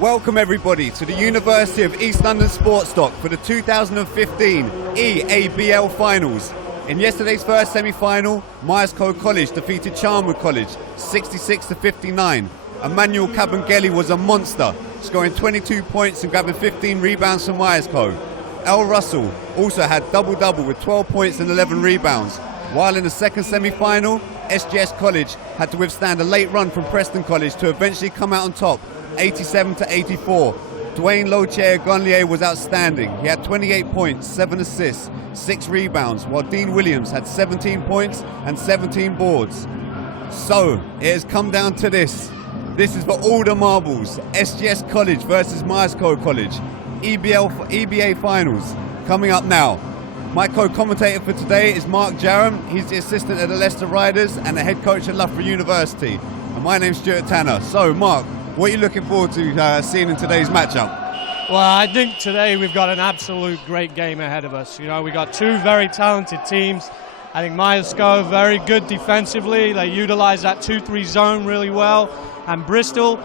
Welcome everybody to the University of East London Sportstock for the 2015 EABL Finals. In yesterday's first semi-final, Myerscough College defeated Charnwood College 66-59. Emmanuel Kabengele was a monster, scoring 22 points and grabbing 15 rebounds from Myerscough. L. Russell also had double-double with 12 points and 11 rebounds. While in the second semi-final, SGS College had to withstand a late run from Preston College to eventually come out on top, 87-84. Dwayne Lochier-Gonlier was outstanding. He had 28 points, 7 assists, 6 rebounds, while Dean Williams had 17 points and 17 boards. So, it has come down to this. This is for all the marbles. SGS College versus Myerscough College. EBA Finals coming up now. My co-commentator for today is Mark Jarram. He's the assistant at the Leicester Riders and the head coach at Loughborough University. And my name's Stuart Tanner. So, Mark, what are you looking forward to seeing in today's matchup? Well, I think today we've got an absolute great game ahead of us. You know, we've got two very talented teams. I think Myerscough very good defensively. They utilize that 2-3 zone really well. And Bristol,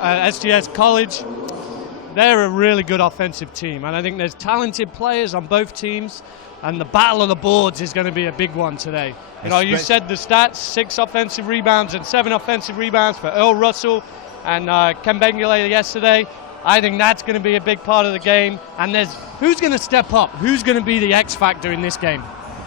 SGS College, they're a really good offensive team. And I think there's talented players on both teams. And the battle of the boards is going to be a big one today. You know, you said the stats, 6 offensive rebounds and 7 offensive rebounds for Earl Russell and Kabengele yesterday. I think that's going to be a big part of the game. And there's who's going to step up? Who's going to be the X factor in this game?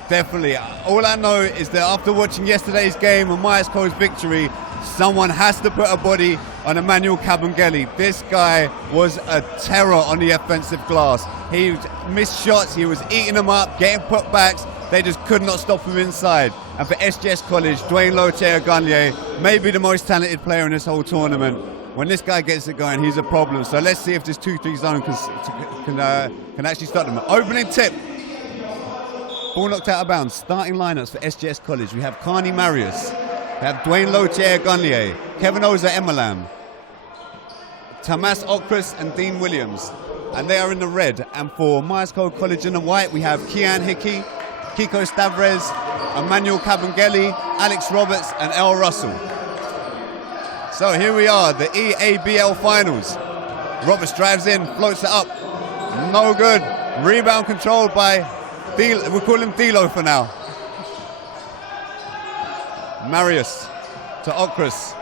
Definitely. All I know is that after watching yesterday's game and Myerscough's victory, someone has to put a body on Emmanuel Kabengele. This guy was a terror on the offensive glass. He missed shots, he was eating them up, getting putbacks. They just could not stop him inside. And for SGS College, Dwayne Lochier-Gonlier, maybe the most talented player in this whole tournament. When this guy gets it going, he's a problem. So let's see if this 2-3 zone can actually stop them. Opening tip. Ball knocked out of bounds. Starting lineups for SGS College. We have Carney Marius. We have Dwayne Lochier-Gonlier, Kevin Oza Emalam, Tamas Okras and Dean Williams. And they are in the red. And for Myerscough College in the white, we have Kian Hickey, Kiko Stavres, Emmanuel Kabengele, Alex Roberts and L. Russell. So here we are, the EABL Finals. Roberts drives in, floats it up. No good. Rebound controlled by we'll call him Dilo for now. Marius to Okras.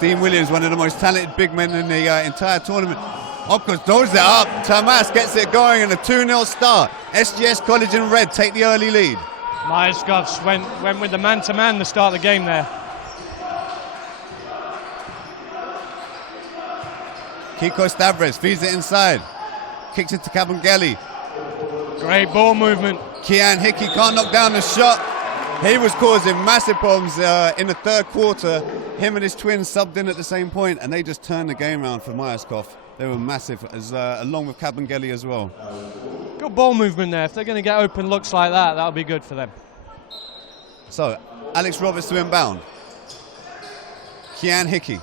Dean Williams, one of the most talented big men in the entire tournament. Okras throws it up. Tamas gets it going and a 2-0 start. SGS College in red take the early lead. Myerscough went with the man-to-man to start the game there. Kiko Stavres feeds it inside. Kicks it to Kabengele. Great ball movement. Kian Hickey can't knock down the shot. He was causing massive problems in the third quarter. Him and his twins subbed in at the same point, and they just turned the game around for Myerscough. They were massive, along with Kabengele as well. Good ball movement there. If they're going to get open looks like that, that'll be good for them. So, Alex Roberts to inbound. Kian Hickey.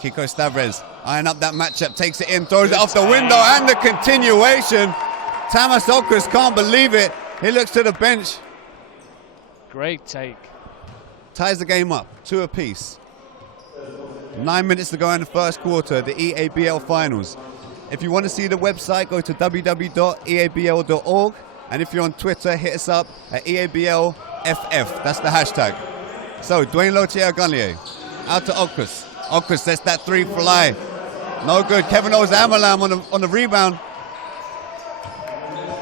Kiko Stavres eyeing up that matchup, takes it in, throws it off the window, and the continuation. Tamas Okras can't believe it. He looks to the bench. Great take. Ties the game up, 2 apiece. 9 minutes to go in the first quarter, the EABL Finals. If you want to see the website, go to www.eabl.org. And if you're on Twitter, hit us up at EABLFF. That's the hashtag. So, Dwayne Lochier-Gonlier out to Okras. Okras lets that 3 fly. No good. Kevin Oza Emalam on the rebound.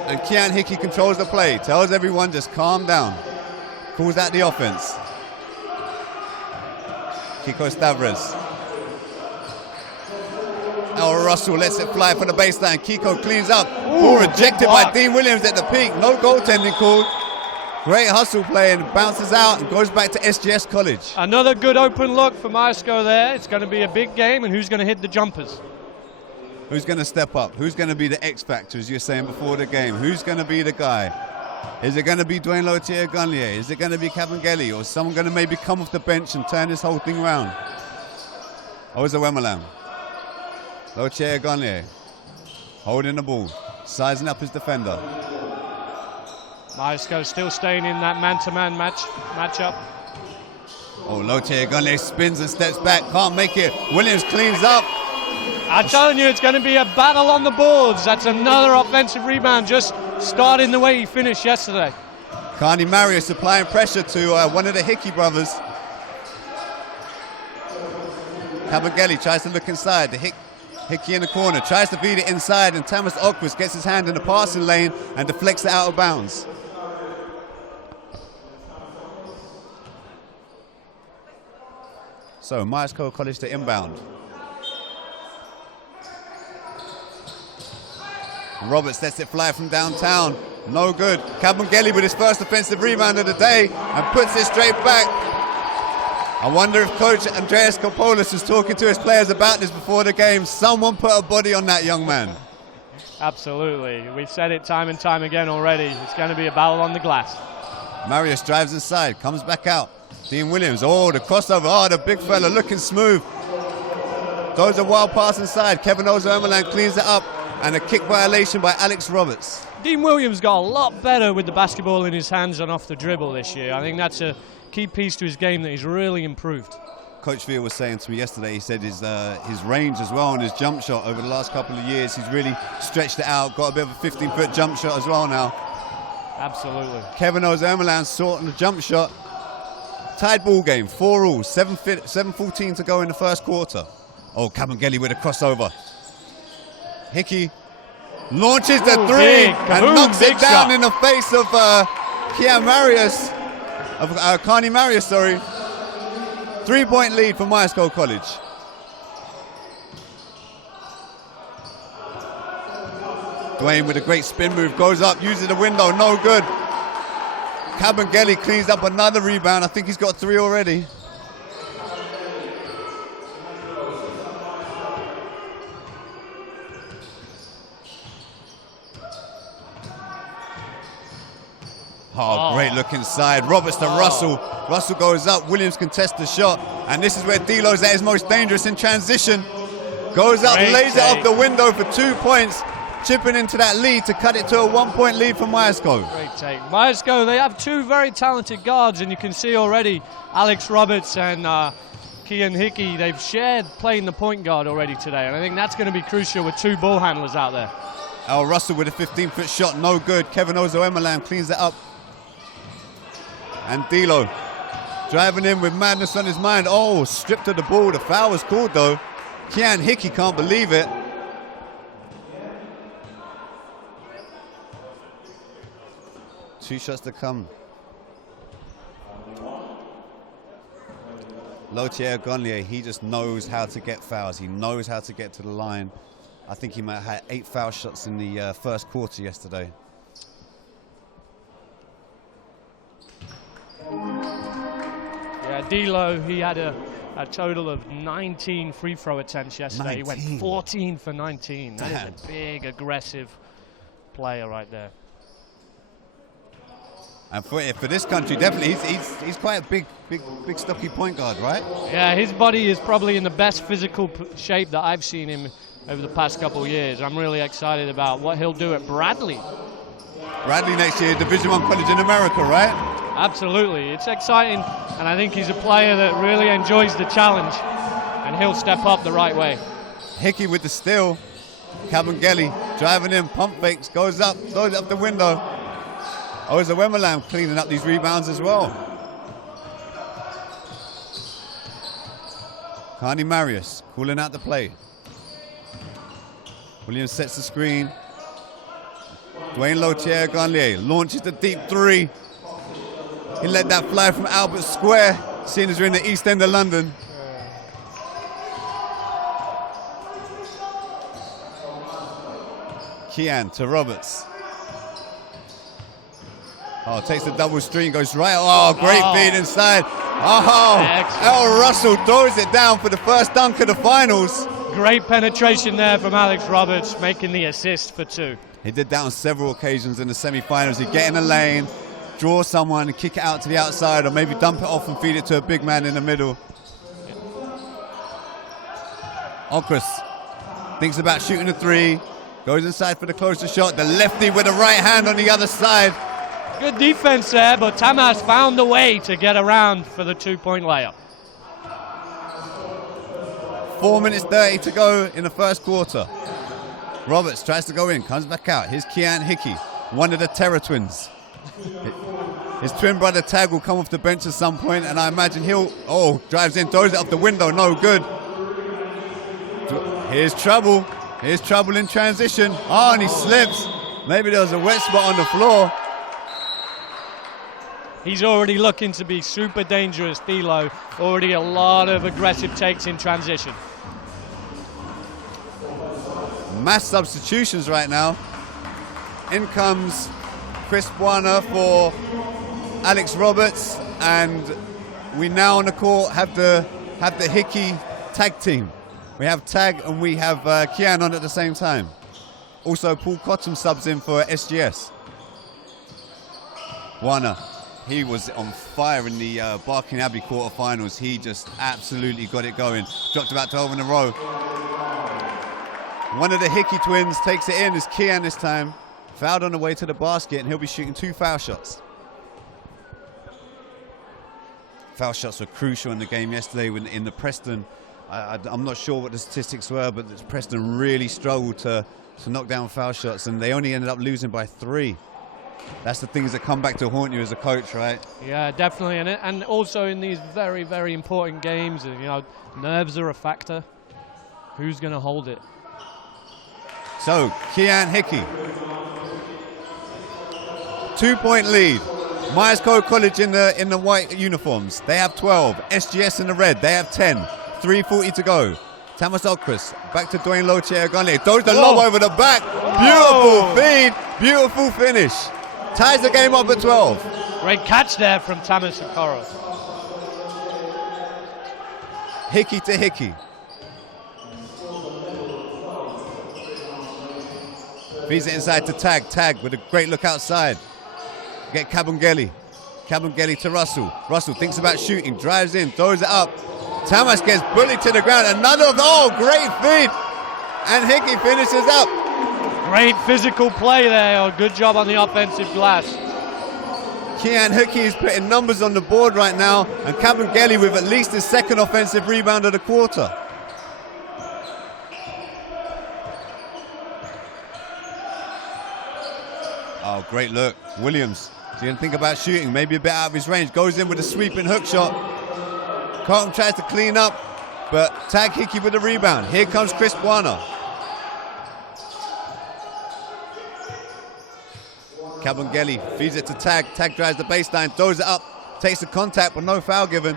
And Kian Hickey controls the play. Tells everyone just calm down. Calls out the offense. Kiko Stavres. El Russell lets it fly for the baseline. Kiko cleans up. Ball rejected by Dean Williams at the peak. No goaltending called. Great hustle play and bounces out and goes back to SGS College. Another good open look for Myerscough there. It's going to be a big game, and who's going to hit the jumpers? Who's going to step up? Who's going to be the X factor, as you're saying before the game? Who's going to be the guy? Is it going to be Dwayne Lochier-Gonlier? Is it going to be Kabengele? Or someone going to maybe come off the bench and turn this whole thing around? Oza Emalam. Lochier-Gonlier holding the ball, sizing up his defender. Myerscough still staying in that man-to-man matchup. Oh, Lotier Gunley spins and steps back, can't make it. Williams cleans up. I'm telling you, it's going to be a battle on the boards. That's another offensive rebound, just starting the way he finished yesterday. Carney Marius applying pressure to one of the Hickey brothers. Kabengele tries to look inside. The Hickey in the corner, tries to feed it inside, and Thomas Oquist gets his hand in the passing lane and deflects it out of bounds. So, Myerscough College to inbound. Roberts lets it fly from downtown. No good. Kabengele with his first offensive rebound of the day and puts it straight back. I wonder if Coach Andreas Kopoulos is talking to his players about this before the game. Someone put a body on that young man. Absolutely. We've said it time and time again already. It's going to be a battle on the glass. Marius drives inside, comes back out. Dean Williams, oh, the crossover. Oh, the big fella looking smooth. Throws a wild pass inside. Kevin Ozo-Emerland cleans it up. And a kick violation by Alex Roberts. Dean Williams got a lot better with the basketball in his hands and off the dribble this year. I think that's a key piece to his game that he's really improved. Coach Veer was saying to me yesterday, he said his range as well and his jump shot over the last couple of years, he's really stretched it out, got a bit of a 15-foot jump shot as well now. Absolutely. Kevin Ozo-Emerland sorting the jump shot. Tied ball game, 4-all, 7:14 to go in the first quarter. Oh, Kabengele with a crossover. Hickey launches the three and knocks it down in the face of Carney Marius, sorry. 3-point lead for Myerscough College. Dwayne with a great spin move, goes up, uses the window, no good. Kabengele cleans up another rebound. I think he's got 3 already. Oh, great look inside. Roberts to Russell. Russell goes up. Williams contests the shot. And this is where D'Lo's at his most dangerous in transition. Goes up, lays it off the window for 2 points. Chipping into that lead to cut it to a 1-point lead for Myerscough. Great take. Myerscough, they have 2 very talented guards, and you can see already Alex Roberts and Kian Hickey, they've shared playing the point guard already today. And I think that's going to be crucial with 2 ball handlers out there. Al Russell with a 15-foot shot, no good. Kevin Ozo-Emerland cleans it up. And D'Lo driving in with madness on his mind. Oh, stripped of the ball. The foul was called though. Kian Hickey can't believe it. Two shots to come. Lotier Gonlier, he just knows how to get fouls. He knows how to get to the line. I think he might have had 8 foul shots in the first quarter yesterday. Yeah, D'Lo, he had a total of 19 free throw attempts yesterday. 19. He went 14 for 19. That is a big, aggressive player right there. And for this country, definitely, he's quite a big, stocky point guard, right? Yeah, his body is probably in the best physical shape that I've seen him over the past couple of years. I'm really excited about what he'll do at Bradley. Bradley next year, Division I college in America, right? Absolutely. It's exciting, and I think he's a player that really enjoys the challenge, and he'll step up the right way. Hickey with the steal. Kabengele driving in, pump fakes, goes up the window. Ozo-Emerland cleaning up these rebounds as well. Carney Marius calling out the play. Williams sets the screen. Dwayne Lotier Gonlier launches the deep 3. He let that fly from Albert Square, seeing as we're in the East End of London. Kian to Roberts. Oh, takes the double screen, goes right. Oh, great feed inside. Oh, Al Russell throws it down for the first dunk of the finals. Great penetration there from Alex Roberts, making the assist for 2. He did that on several occasions in the semi-finals. He'd get in the lane, draw someone, kick it out to the outside, or maybe dump it off and feed it to a big man in the middle. Okras thinks about shooting a 3, goes inside for the closer shot. The lefty with the right hand on the other side. Good defense there, but Tamas found a way to get around for the 2-point layup. 4 minutes 30 to go in the first quarter. Roberts tries to go in, comes back out. Here's Kean Hickey, one of the Terror twins. His twin brother Tag will come off the bench at some point, and I imagine drives in, throws it off the window, no good. Here's trouble. Here's trouble in transition. Oh, and he slips. Maybe there was a wet spot on the floor. He's already looking to be super dangerous, Thilo. Already a lot of aggressive takes in transition. Mass substitutions right now. In comes Chris Buana for Alex Roberts, and we now on the court have the Hickey tag team. We have Tag and we have Kian on at the same time. Also, Paul Cotton subs in for SGS. Buana, he was on fire in the Barking Abbey quarterfinals. He just absolutely got it going. Dropped about 12 in a row. One of the Hickey twins takes it in. It's Kian this time. Fouled on the way to the basket, and he'll be shooting 2 foul shots. Foul shots were crucial in the game yesterday in the Preston. I'm not sure what the statistics were, but Preston really struggled to knock down foul shots, and they only ended up losing by 3. That's the things that come back to haunt you as a coach, right? Yeah, definitely, and also in these very, very important games, you know, nerves are a factor. Who's going to hold it? So, Kian Hickey. 2-point lead. Myerscough College in the white uniforms. They have 12. SGS in the red. They have 10. 3:40 to go. Tamas Okras back to Dwayne Lochier-Agonle. Throws the lob over the back. Beautiful feed. Beautiful finish. Ties the game up at 12. Great catch there from Tamas Okras. Hickey to Hickey. Feeds it inside to Tag. Tag with a great look outside. Get Kabungeli. Kabungeli to Russell. Russell thinks about shooting, drives in, throws it up. Tamas gets bullied to the ground. Great feed. And Hickey finishes up. Great physical play there. Good job on the offensive glass. Kian Hickey is putting numbers on the board right now, and Kabungeli with at least his second offensive rebound of the quarter. Oh, great look. Williams. So you can think about shooting, maybe a bit out of his range. Goes in with a sweeping hook shot. Carlton tries to clean up, but Tag Hickey with the rebound. Here comes Chris Buana. Kabungeli feeds it to Tag. Tag drives the baseline, throws it up, takes the contact, but no foul given.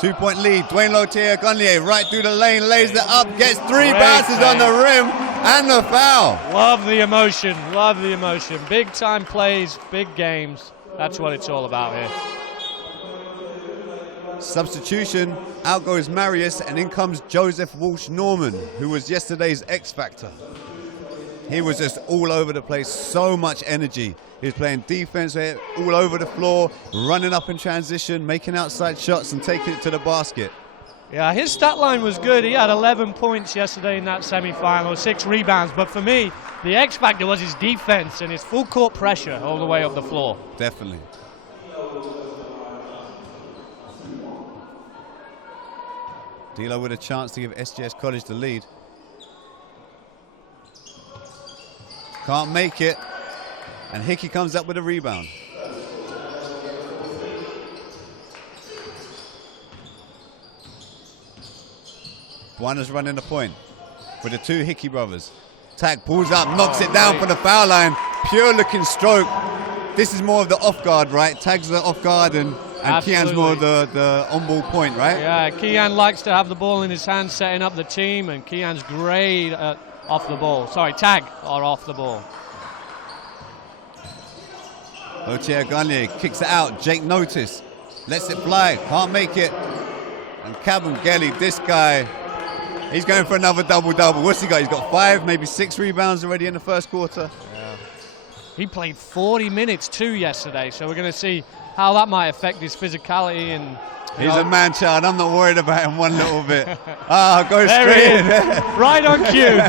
Two-point lead. Dwayne Lochier-Agonle right through the lane, lays it up, gets 3 bounces on the rim, and the foul. Love the emotion. Love the emotion. Big time plays, big games. That's what it's all about here. Substitution. Out goes Marius, and in comes Joseph Walsh-Norman, who was yesterday's X Factor. He was just all over the place, so much energy. He was playing defense all over the floor, running up in transition, making outside shots and taking it to the basket. Yeah, his stat line was good. He had 11 points yesterday in that semi-final, 6 rebounds. But for me, the X factor was his defense and his full court pressure all the way up the floor. Definitely. D'Lo with a chance to give SGS College the lead. Can't make it. And Hickey comes up with a rebound. Buana's running the point for the 2 Hickey brothers. Tag pulls up, knocks it down for the foul line. Pure looking stroke. This is more of the off guard, right? Tag's the off guard and Kian's more of the on-ball point, right? Yeah, Kian likes to have the ball in his hands, setting up the team, and Kian's great at off the ball. Sorry, Tag or off the ball. Lochier-Agonle kicks it out. Jake Notice lets it fly. Can't make it. And Kabungeli, this guy, he's going for another double-double. What's he got? He's got 5, maybe 6 rebounds already in the first quarter. Yeah. He played 40 minutes too yesterday, so we're going to see how that might affect his physicality. And he's a man child. I'm not worried about him one little bit. Go there straight he in. is. Right on cue.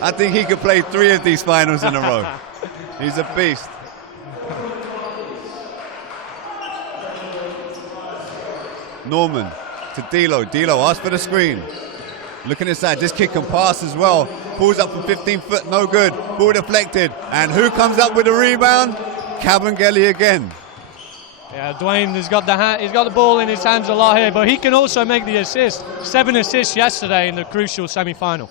I think he could play 3 of these finals in a row. He's a beast. Norman to D'Lo. D'Lo asks for the screen. Looking inside, just kick and pass as well. Pulls up from 15 foot, no good. Ball deflected. And who comes up with the rebound? Kabengele again. Yeah, Dwayne has got the ball in his hands a lot here, but he can also make the assist. 7 assists yesterday in the crucial semi-final.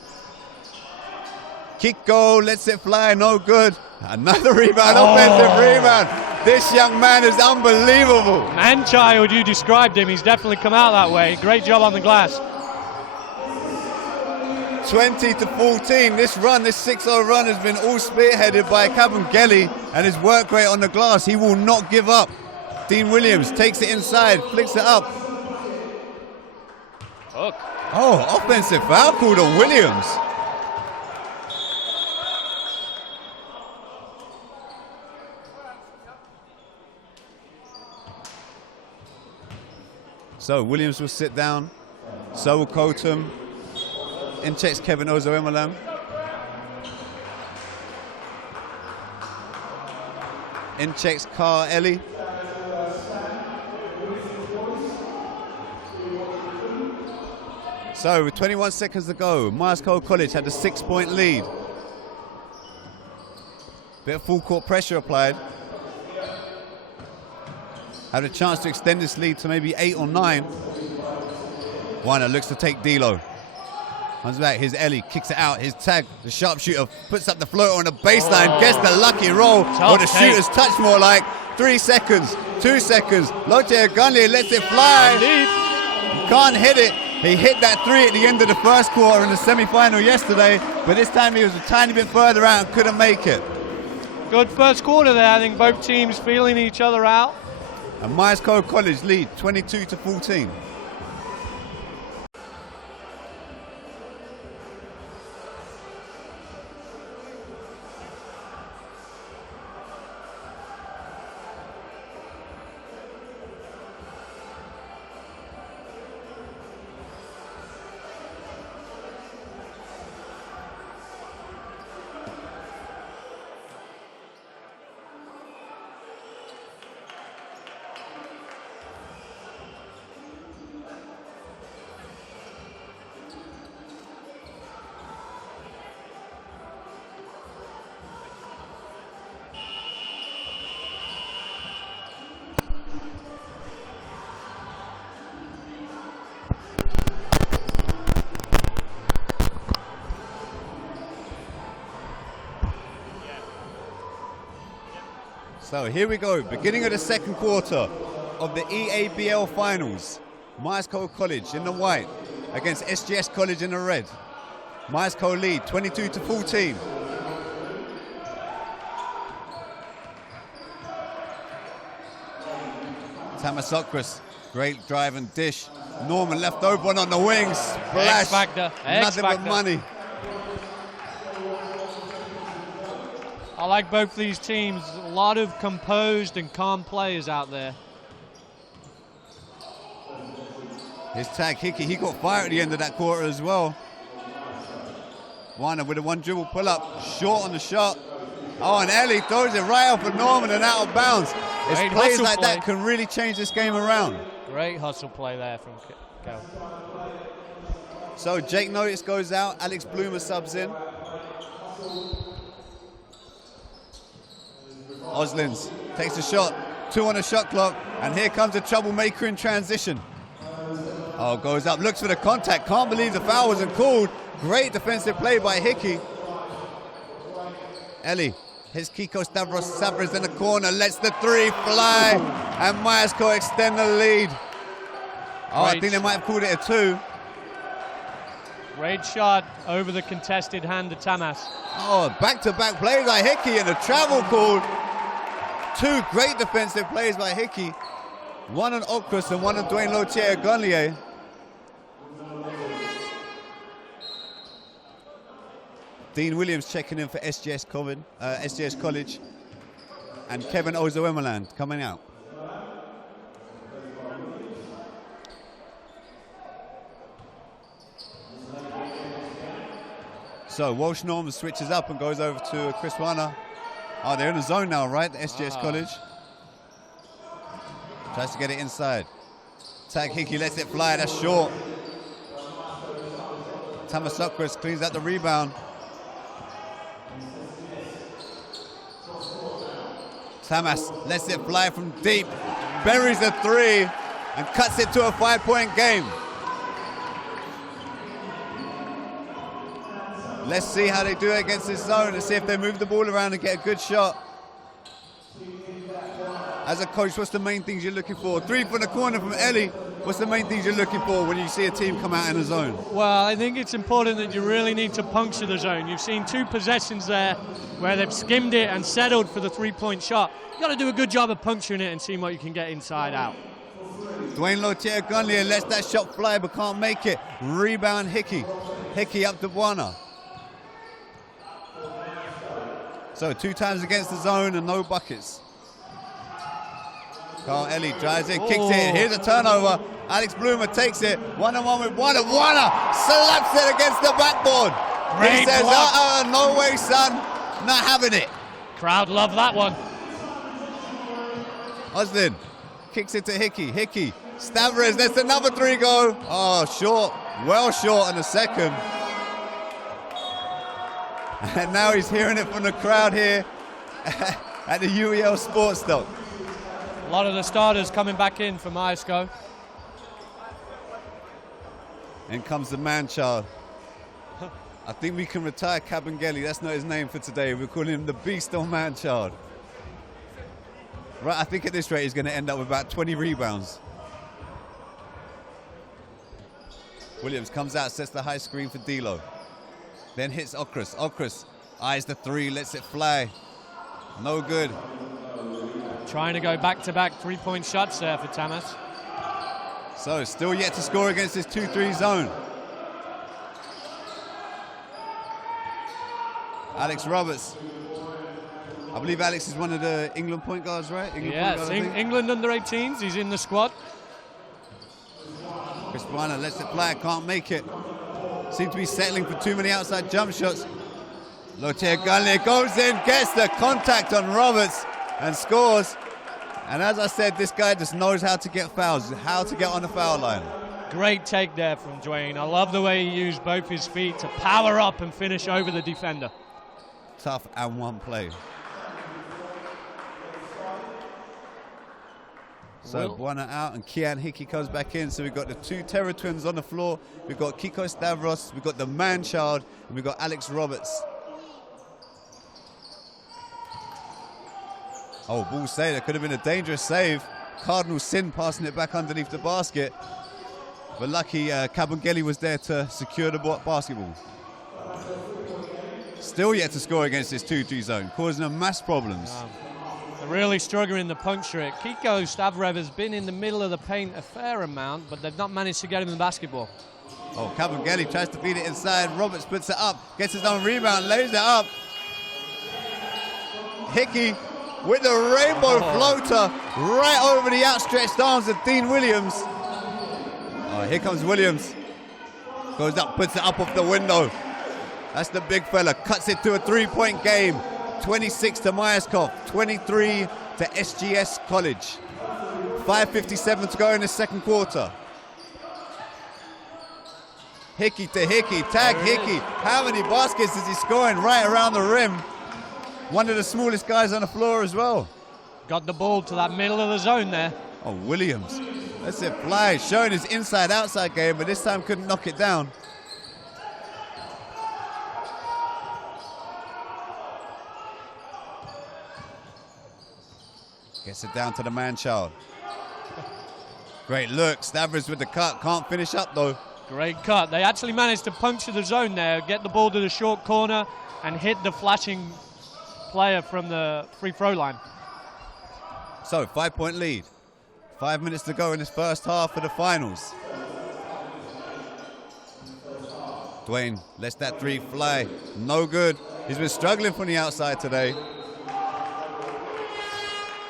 Kick goal, lets it fly, no good. Another rebound, offensive rebound. This young man is unbelievable. Man-child, you described him. He's definitely come out that way. Great job on the glass. 20-14. This 6-0 run has been all spearheaded by Kabengele and his work rate on the glass. He will not give up. Dean Williams takes it inside, flicks it up. Hook. Oh, offensive foul called on Williams. So Williams will sit down. So will Kotum. In checks Kevin Ozoemelam. In checks Carl Ellie. So with 21 seconds to go, Myerscough College had a 6-point lead. Bit of full court pressure applied. Had a chance to extend this lead to maybe 8 or 9. Weiner looks to take D'Lo. Comes back, here's Ellie, kicks it out. His tag, the sharpshooter, puts up the floater on the baseline, gets the lucky roll, or the shooter's touch more like. 3 seconds, 2 seconds. Lotte Gunley lets it fly. You can't hit it. He hit that 3 at the end of the first quarter in the semi-final yesterday, but this time he was a tiny bit further out and couldn't make it. Good first quarter there. I think both teams feeling each other out. And Myerscough College lead 22-14. So here we go, beginning of the second quarter of the EABL finals. Myerscough College in the white against SGS College in the red. Myerscough lead 22-14. Tamasokris, great drive and dish. Norman left open on the wings. Splash, X-factor. nothing but money. I like both these teams. A lot of composed and calm players out there. His tag, Hickey, he got fire at the end of that quarter as well. Weiner with a 1 dribble pull up, short on the shot. Oh, and Ellie throws it right off of Norman and out of bounds. It's plays like that can really change this game around. Great hustle play there from Kel. So Jake Notice goes out, Alex Bloomer subs in. Oslins takes a shot, 2 on the shot clock, and here comes a troublemaker in transition. Oh, goes up, looks for the contact, can't believe the foul wasn't called. Great defensive play by Hickey. Ellie, his Kiko Stavros in the corner, lets the 3 fly, and Myerscough extend the lead. Oh, I think they might have called it a 2. Great shot over the contested hand to Tamas. Oh, back-to-back plays by Hickey and the travel called. 2 great defensive plays by Hickey. 1 on Okras and 1 on Dwayne Lotier-Gonlier. Dean Williams checking in for SGS College. and Kevin Ozoemeland coming out. So Walsh Norm switches up and goes over to Chris Warner. Oh, they're in the zone now, right? The SGS College. Tries to get it inside. Tag Hickey lets it fly, that's short. Tamasokris cleans out the rebound. Tamas lets it fly from deep, buries the three, and cuts it to a 5-point game. Let's see how they do it against this zone. Let's see if they move the ball around and get a good shot. As a coach, what's the main things you're looking for? Three from the corner from Ellie. What's the main things you're looking for when you see a team come out in a zone? Well, I think it's important that you really need to puncture the zone. You've seen 2 possessions there where they've skimmed it and settled for the 3-point shot. You've got to do a good job of puncturing it and seeing what you can get inside out. Dwayne Lotier-Gunlier lets that shot fly but can't make it. Rebound Hickey. Hickey up to Buana. So 2 times against the zone and no buckets. Carl Ellie drives in, kicks it. Here's a turnover. Alex Bloomer takes it. 1-on-1 with Buana. Buana slaps it against the backboard. Great he says, block. no way, son. Not having it. Crowd love that one. Oslin kicks it to Hickey. Hickey. Stavros lets another 3 go. Oh, short. Well short in the second. And now he's hearing it from the crowd here at the UEL Sports Dock. A lot of the starters coming back in for Myerscough. In comes the man-child. I think we can retire Kabengele. That's not his name for today. We're calling him the Beast or Man-child. Right, I think at this rate he's going to end up with about 20 rebounds. Williams comes out, sets the high screen for D'Lo. Then hits Okras. Okras eyes the 3, lets it fly. No good. Trying to go back-to-back 3-point shots there for Tamas. So still yet to score against this 2-3 zone. Alex Roberts. I believe Alex is one of the England point guards, right? Yes, England under 18s. He's in the squad. Chris Buana lets it fly, can't make it. Seems to be settling for too many outside jump shots. Lotier-Gunlier goes in, gets the contact on Roberts and scores. And as I said, this guy just knows how to get fouls, how to get on the foul line. Great take there from Dwayne. I love the way he used both his feet to power up and finish over the defender. Tough and one play. So Buana out and Kian Hickey comes back in. So we've got the 2 Terror Twins on the floor. We've got Kiko Stavros, we've got the man-child, and we've got Alex Roberts. Oh, ball save. That could have been a dangerous save. Cardinal Sin passing it back underneath the basket. But lucky Kabengele was there to secure the basketball. Still yet to score against this 2-3 zone, causing them mass problems. They're really struggling to puncture it. Kiko Stavrev has been in the middle of the paint a fair amount, but they've not managed to get him in the basketball. Oh, Kabengele tries to feed it inside. Roberts puts it up, gets his own rebound, lays it up. Hickey with the rainbow floater right over the outstretched arms of Dean Williams. Oh, here comes Williams. Goes up, puts it up off the window. That's the big fella. Cuts it to a 3-point game. 26 to Myerscough, 23 to SGS College. 5:57 to go in the second quarter. Hickey to Hickey, tag Hickey. How many baskets is he scoring right around the rim? One of the smallest guys on the floor as well. Got the ball to that middle of the zone there. Oh, Williams. That's it, fly. Showing his inside-outside game, but this time couldn't knock it down. Gets it down to the man-child. Great look. Stavros with the cut. Can't finish up, though. Great cut. They actually managed to puncture the zone there, get the ball to the short corner, and hit the flashing player from the free throw line. So, 5-point lead. 5 minutes to go in this first half of the finals. Dwayne lets that 3 fly. No good. He's been struggling from the outside today.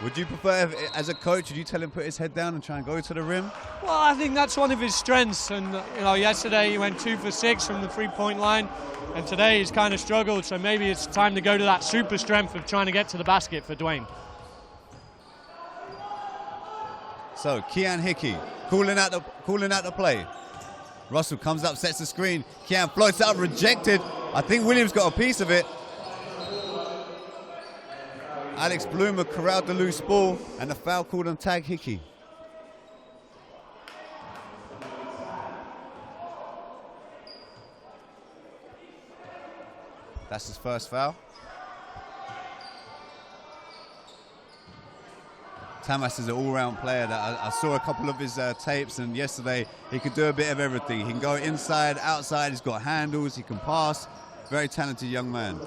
Would you prefer, as a coach, would you tell him put his head down and try and go to the rim? Well, I think that's one of his strengths. And, yesterday he went 2 for 6 from the three-point line. And today he's kind of struggled. So maybe it's time to go to that super strength of trying to get to the basket for Dwayne. So Kean Hickey calling out the play. Russell comes up, sets the screen. Kean floats out, rejected. I think Williams got a piece of it. Alex Bloomer corralled the loose ball, and the foul called on Tag Hickey. That's his first foul. Tamas is an all-round player that I saw a couple of his tapes, and yesterday he could do a bit of everything. He can go inside, outside, he's got handles, he can pass. Very talented young man.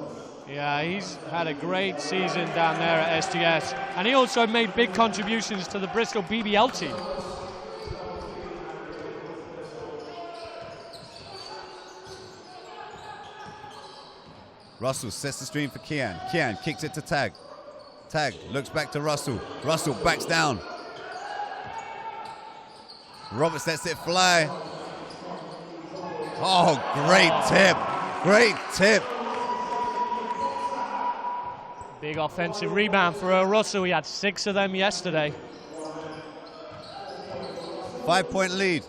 Yeah, he's had a great season down there at SGS, and he also made big contributions to the Bristol BBL team. Russell sets the screen for Kean. Kean kicks it to Tag. Tag looks back to Russell. Russell backs down. Roberts lets it fly. Oh, great tip. Great tip. Big offensive rebound for Russell. He had 6 of them yesterday. 5-point lead.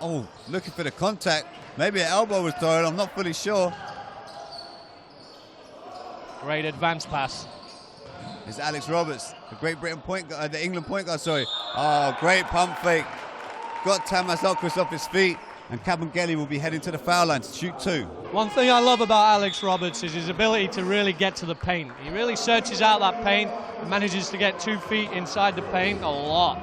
Oh, looking for the contact. Maybe an elbow was thrown. I'm not fully sure. Great advance pass. It's Alex Roberts, the Great Britain point guard, the England point guard, sorry. Oh, great pump fake. Got Tamas Okris off his feet, and Kabengele will be heading to the foul line to shoot 2. One thing I love about Alex Roberts is his ability to really get to the paint. He really searches out that paint and manages to get 2 feet inside the paint a lot.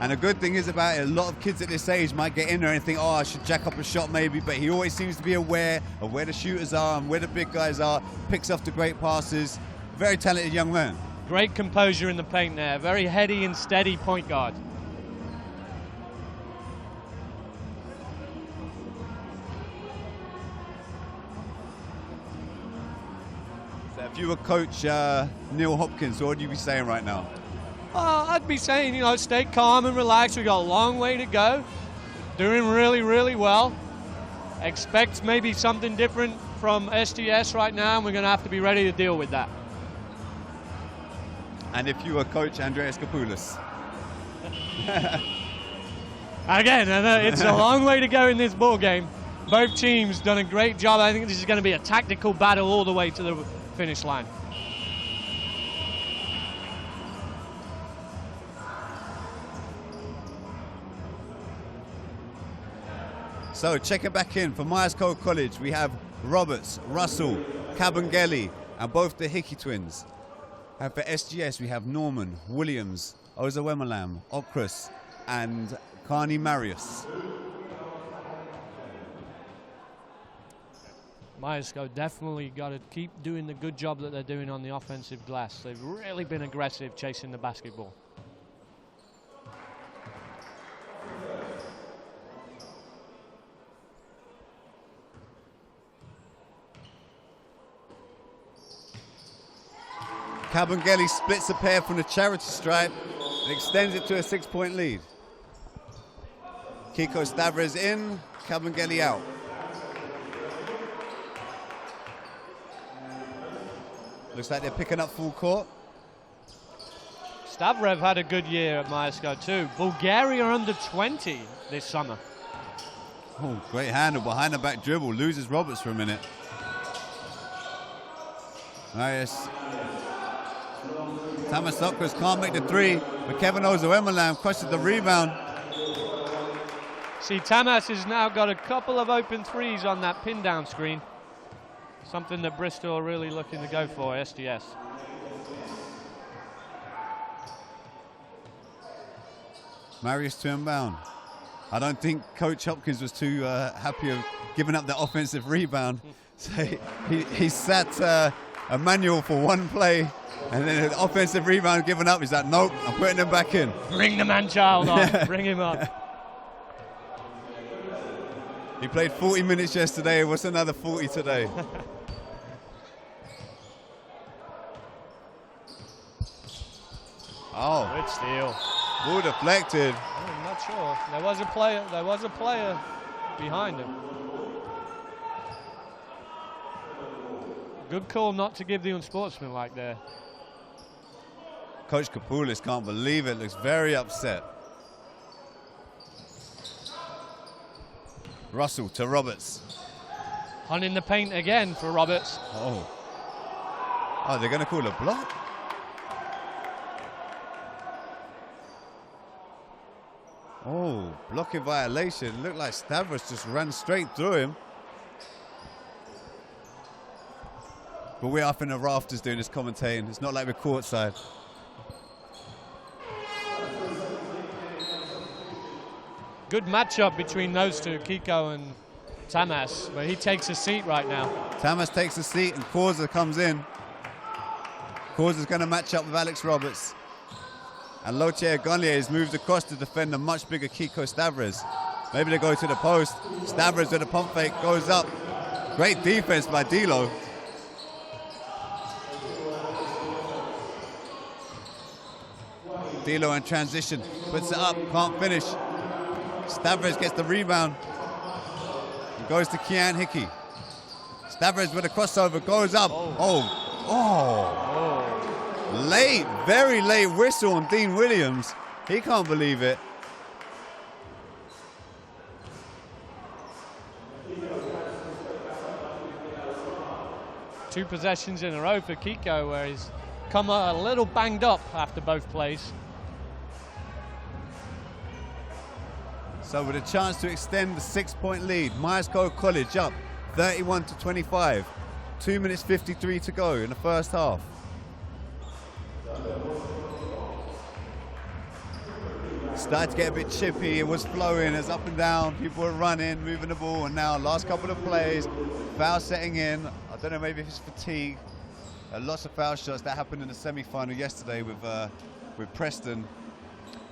And the good thing is about it, a lot of kids at this age might get in there and think, oh, I should jack up a shot maybe, but he always seems to be aware of where the shooters are and where the big guys are, picks off the great passes. Very talented young man. Great composure in the paint there. Very heady and steady point guard. So if you were Coach Neil Hopkins, what would you be saying right now? I'd be saying, stay calm and relax. We've got a long way to go. Doing really, really well. Expect maybe something different from SGS right now, and we're going to have to be ready to deal with that. And if you were Coach Andreas Kapoulis? Again, it's a long way to go in this ball game. Both teams done a great job. I think this is going to be a tactical battle all the way to the finish line. So check it back in. For Myerscough College, we have Roberts, Russell, Kabengele, and both the Hickey twins. And for SGS, we have Norman, Williams, Ozawemalam, Okris, and Carney Marius. Myerscough definitely got to keep doing the good job that they're doing on the offensive glass. They've really been aggressive chasing the basketball. Kabengele splits a pair from the charity stripe and extends it to a 6-point lead. Kiko Stavres in, Kabengele out. Looks like they're picking up full court. Stavrev had a good year at Myerscough too. Bulgaria under 20 this summer. Oh, great handle behind the back dribble. Loses Roberts for a minute. Marius. Tamas Okris can't make the 3, but Kevin Ozawemalam crushes the rebound. See, Tamas has now got a couple of open 3s on that pin down screen. Something that Bristol are really looking to go for, SGS. Marius to inbound. I don't think Coach Hopkins was too happy of giving up that offensive rebound. So he sat a manual for one play, and then an offensive rebound given up. He's like, nope, I'm putting him back in. Bring the man-child on. Bring him up. He played 40 minutes yesterday. What's another 40 today? Oh, Good steal. ball deflected. I'm not sure. There was a player behind him. Good call not to give the unsportsmanlike there. Coach Kapoulis can't believe it, looks very upset. Russell to Roberts. Hunting the paint again for Roberts. Oh, they're going to call a block? Oh, blocking violation. Looked like Stavros just ran straight through him. But we're up in the rafters doing this commentating. It's not like we're courtside. Good matchup between those two, Kiko and Tamas, but he takes a seat right now. Tamas takes a seat and Causa comes in. Causa's going to match up with Alex Roberts. And Loche Gonlier has moved across to defend a much bigger Kiko Stavros. Maybe they go to the post. Stavros with a pump fake goes up. Great defense by D'Lo. D'Lo in transition, puts it up, can't finish. Stavros gets the rebound. He goes to Kian Hickey. Stavros with a crossover, goes up. Late, very late whistle on Dean Williams. He can't believe it. Two possessions in a row for Kiko, where he's come a little banged up after both plays. So with a chance to extend the 6-point lead, Myerscough College up 31-25. 2 minutes 53 to go in the first half. Started to get a bit chippy, it was flowing, it was up and down, people were running, moving the ball, and now last couple of plays, foul setting in. I don't know, maybe if it's fatigue. Lots of foul shots that happened in the semi-final yesterday with Preston.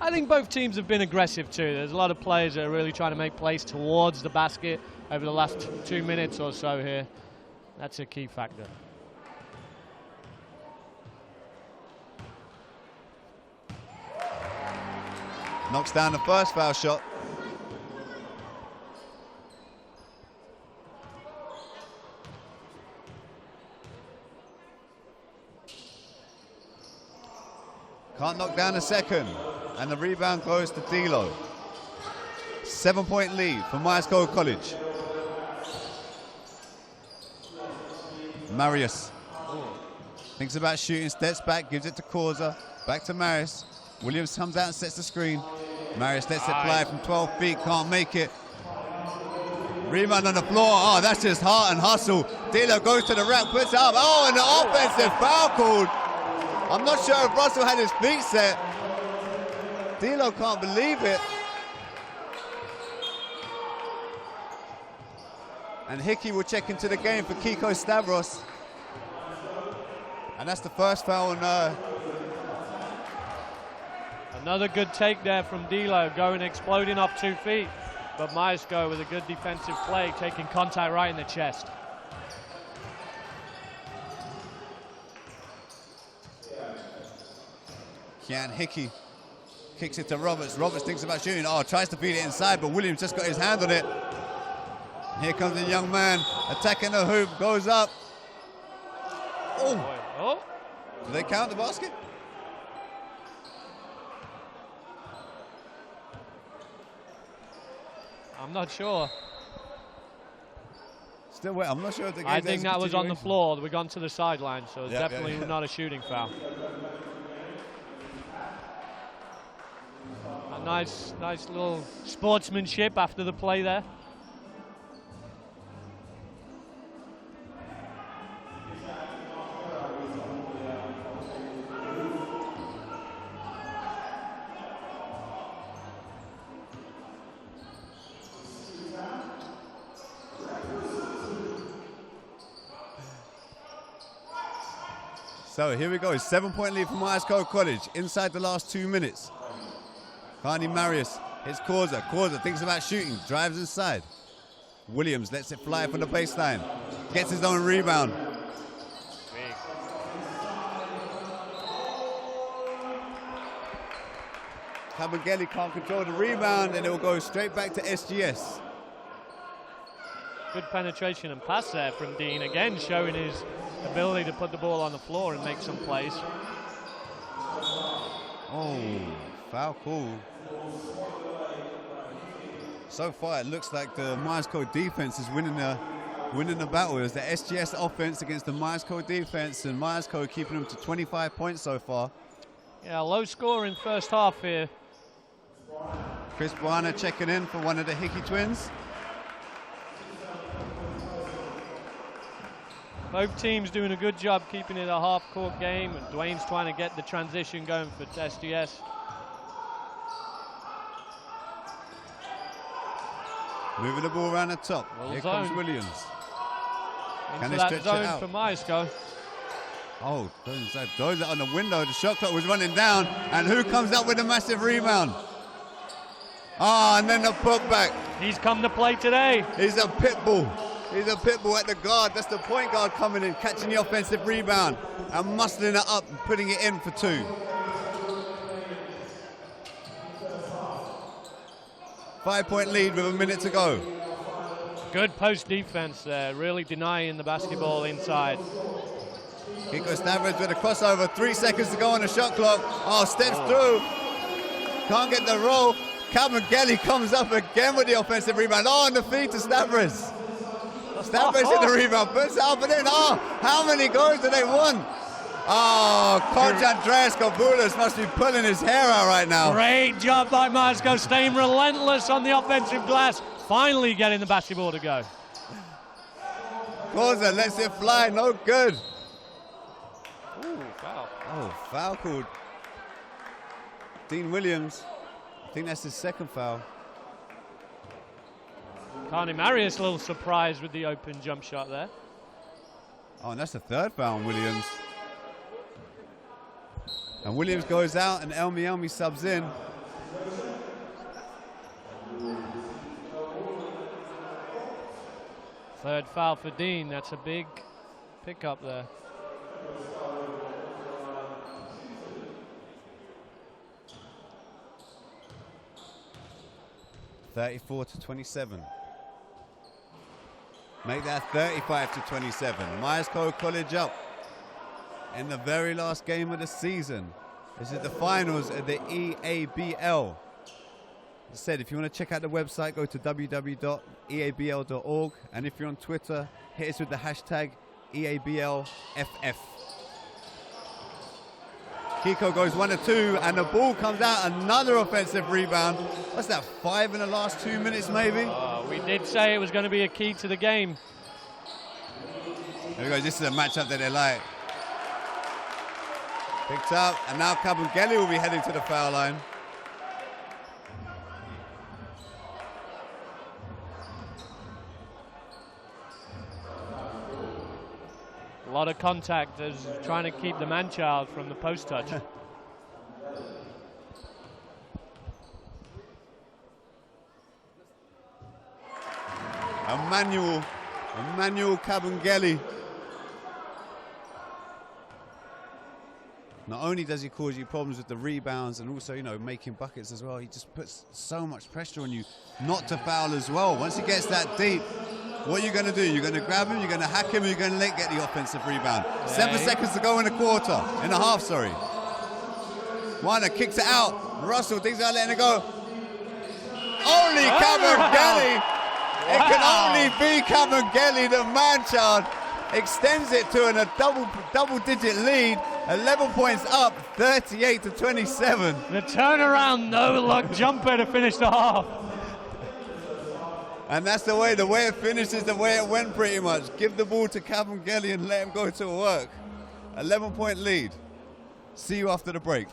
I think both teams have been aggressive too. There's a lot of players that are really trying to make plays towards the basket over the last 2 minutes or so here. That's a key factor. Knocks down the first foul shot. Can't knock down the second. And the rebound goes to D'Lo. 7-point lead for Myerscough College. Marius thinks about shooting, steps back, gives it to Causa. Back to Marius. Williams comes out and sets the screen. Marius lets it fly from 12 feet, can't make it. Rebound on the floor. Oh, that's just heart and hustle. D'Lo goes to the rack, puts it up. Oh, and the offensive foul called. I'm not sure if Russell had his feet set. D'Lo can't believe it. And Hickey will check into the game for Kiko Stavros. And that's the first foul on... Another good take there from D'Lo, going exploding off 2 feet. But Myerscough with a good defensive play, taking contact right in the chest. Kian Hickey kicks it to Roberts. Roberts thinks about shooting. Oh, tries to feed it inside, but Williams just got his hand on it. Here comes the young man attacking the hoop, goes up. Oh! Do they count the basket? I'm not sure. Still wait, I'm not sure if they gave I think that was on the floor. We've gone to the sideline, so it's definitely yeah. not a shooting foul. A nice little sportsmanship after the play there. So here we go, 7-point lead for Myerscough College inside the last 2 minutes. Carney Marius hits Causa. Causa thinks about shooting, drives inside. Williams lets it fly from the baseline. Gets his own rebound. Kabengele can't control the rebound, and it will go straight back to SGS. Good penetration and pass there from Dean, again showing his ability to put the ball on the floor and make some plays. Oh, foul call. So far, it looks like the Myerscough defense is winning the battle. It's the SGS offense against the Myerscough defense, and Myerscough keeping them to 25 points so far. Yeah, low score in first half here. Chris Buana checking in for one of the Hickey twins. Both teams doing a good job keeping it a half-court game, and Dwayne's trying to get the transition going for SGS. Moving the ball around the top. Well, Here zone. comes Williams. Into Can they that stretch it zone out? for Myerscough. Oh, those are on the window. The shot clock was running down, and who comes up with a massive rebound? Ah, and then the putback. He's come to play today. He's a pit bull. He's a pit bull at the guard. That's the point guard coming in, catching the offensive rebound and muscling it up and putting it in for two. 5-point lead with a minute to go. Good post defense there, really denying the basketball inside. Kiko Stavridge with a crossover. 3 seconds to go on the shot clock. Oh, steps through. Can't get the roll. Kabengele comes up again with the offensive rebound. Oh, on the feet to Stavridge. Stavridge in the rebound, puts it up and in. Oh, how many goals do they want? Oh, Coach Andreas Kobulas must be pulling his hair out right now. Great job by Myerscough, staying relentless on the offensive glass. Finally getting the basketball to go. Causa lets it fly, no good. Ooh, foul. Oh, foul called. Dean Williams, I think that's his second foul. Carney Marius a little surprised with the open jump shot there. Oh, and that's the third foul on Williams. And Williams goes out and Elmi subs in. Third foul for Dean, that's a big pickup there. (34-27). Make that 35-27. Myerscough College up in the very last game of the season. This is the finals of the EABL. As I said, if you want to check out the website, go to www.eabl.org. And if you're on Twitter, hit us with the hashtag EABLFF. Kiko goes 1-2, and the ball comes out. Another offensive rebound. What's that, 5 in the last 2 minutes, maybe? We did say it was going to be a key to the game. There we go. This is a matchup that they like. Picked up, and now Kabengele will be heading to the foul line. A lot of contact as trying to keep the man-child from the post touch. Emmanuel Kabengele. Not only does he cause you problems with the rebounds and also, you know, making buckets as well, he just puts so much pressure on you not to foul as well. Once he gets that deep, what are you going to do? You're going to grab him, you're going to hack him, or you're going to get the offensive rebound. Yeah. 7 seconds to go in the half, sorry. Warner kicks it out. Russell thinks about letting it go. Only Kabengele. Wow. It can only be Kabengele, the man-child. Extends it to a double-digit lead. 11 points up, 38-27. The turnaround no-look jumper to finish the half. And that's the way it finishes, the way it went pretty much. Give the ball to Kabengele and let him go to work. 11-point lead. See you after the break.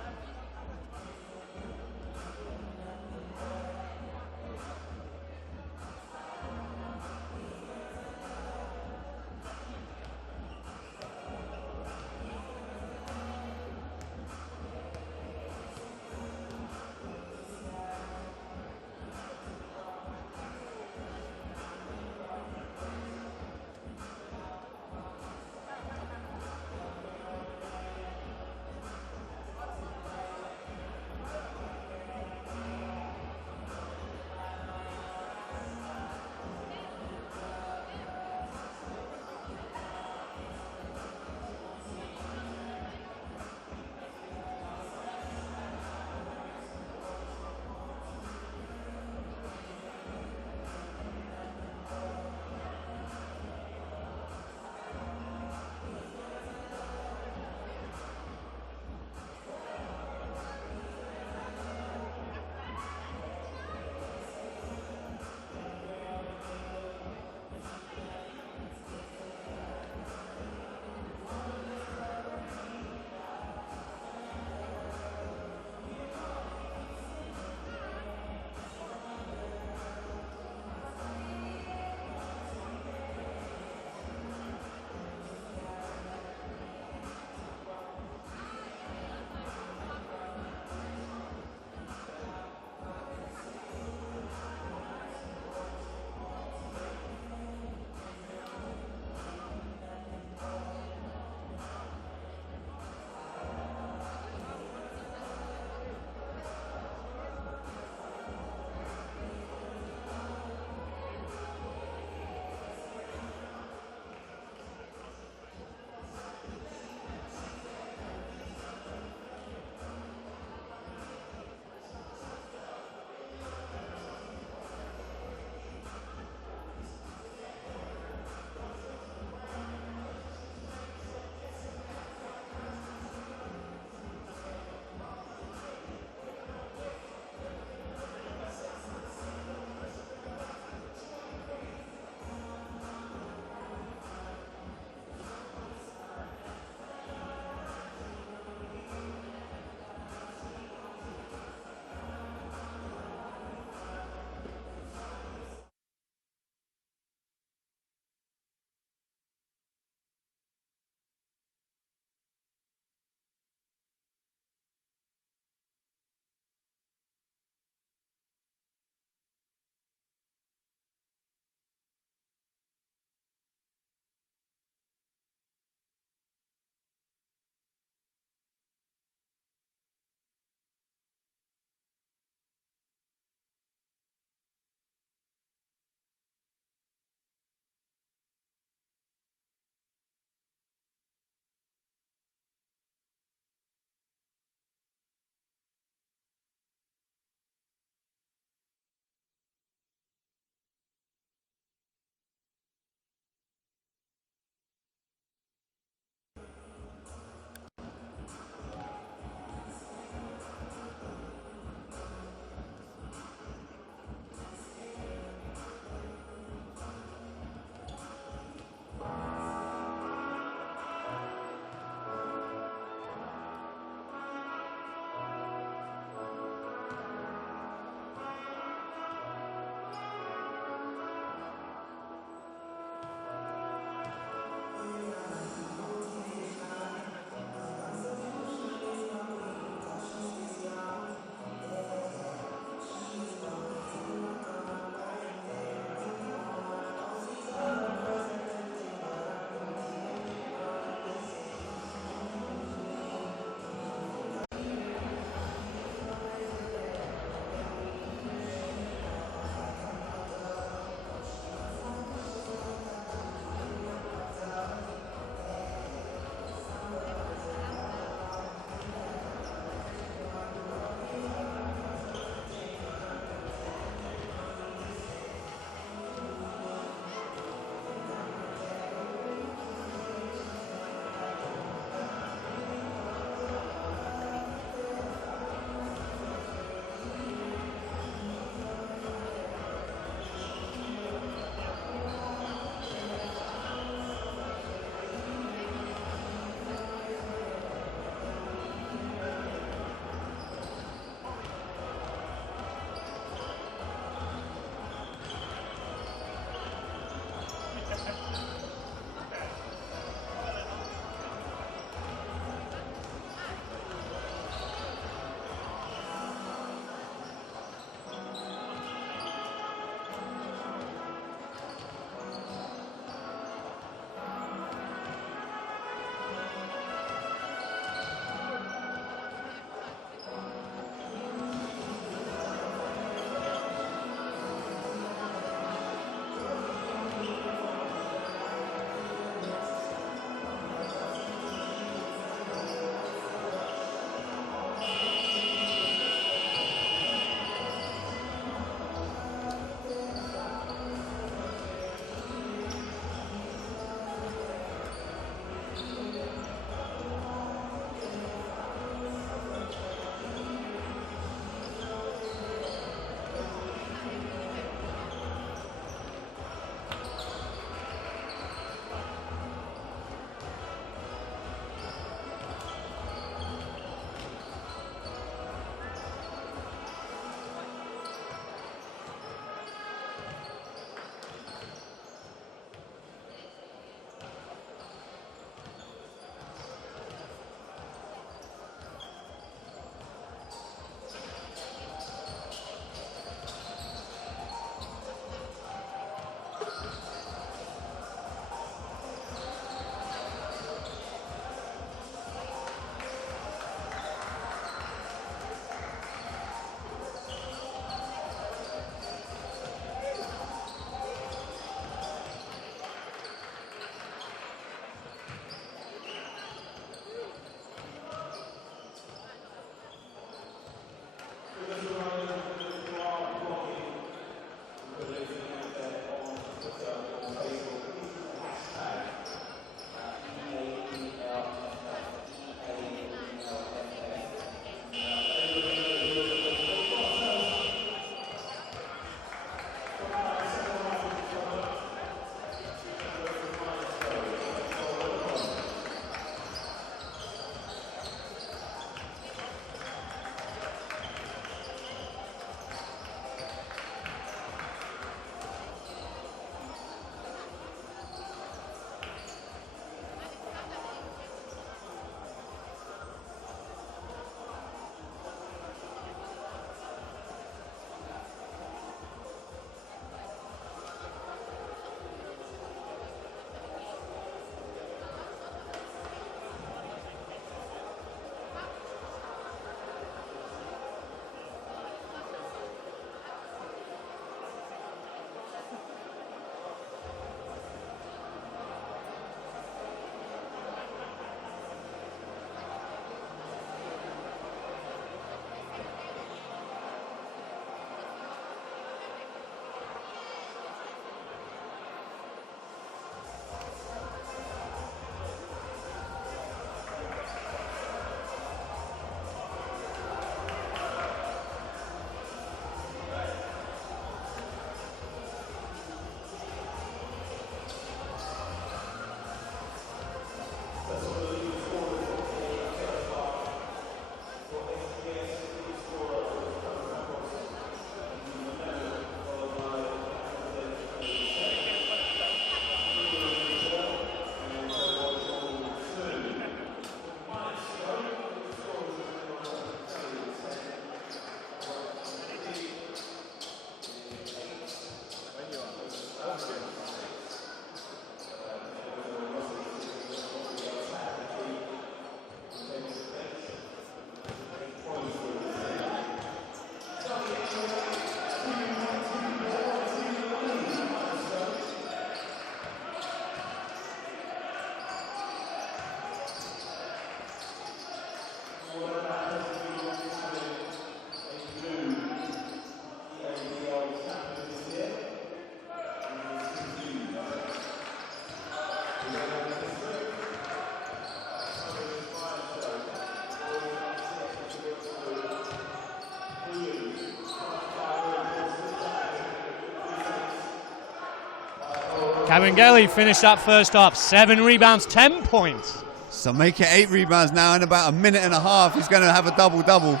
Kabengele finished that first half, 7 rebounds, 10 points. So make it 8 rebounds now. In about a minute and a half, he's going to have a double-double.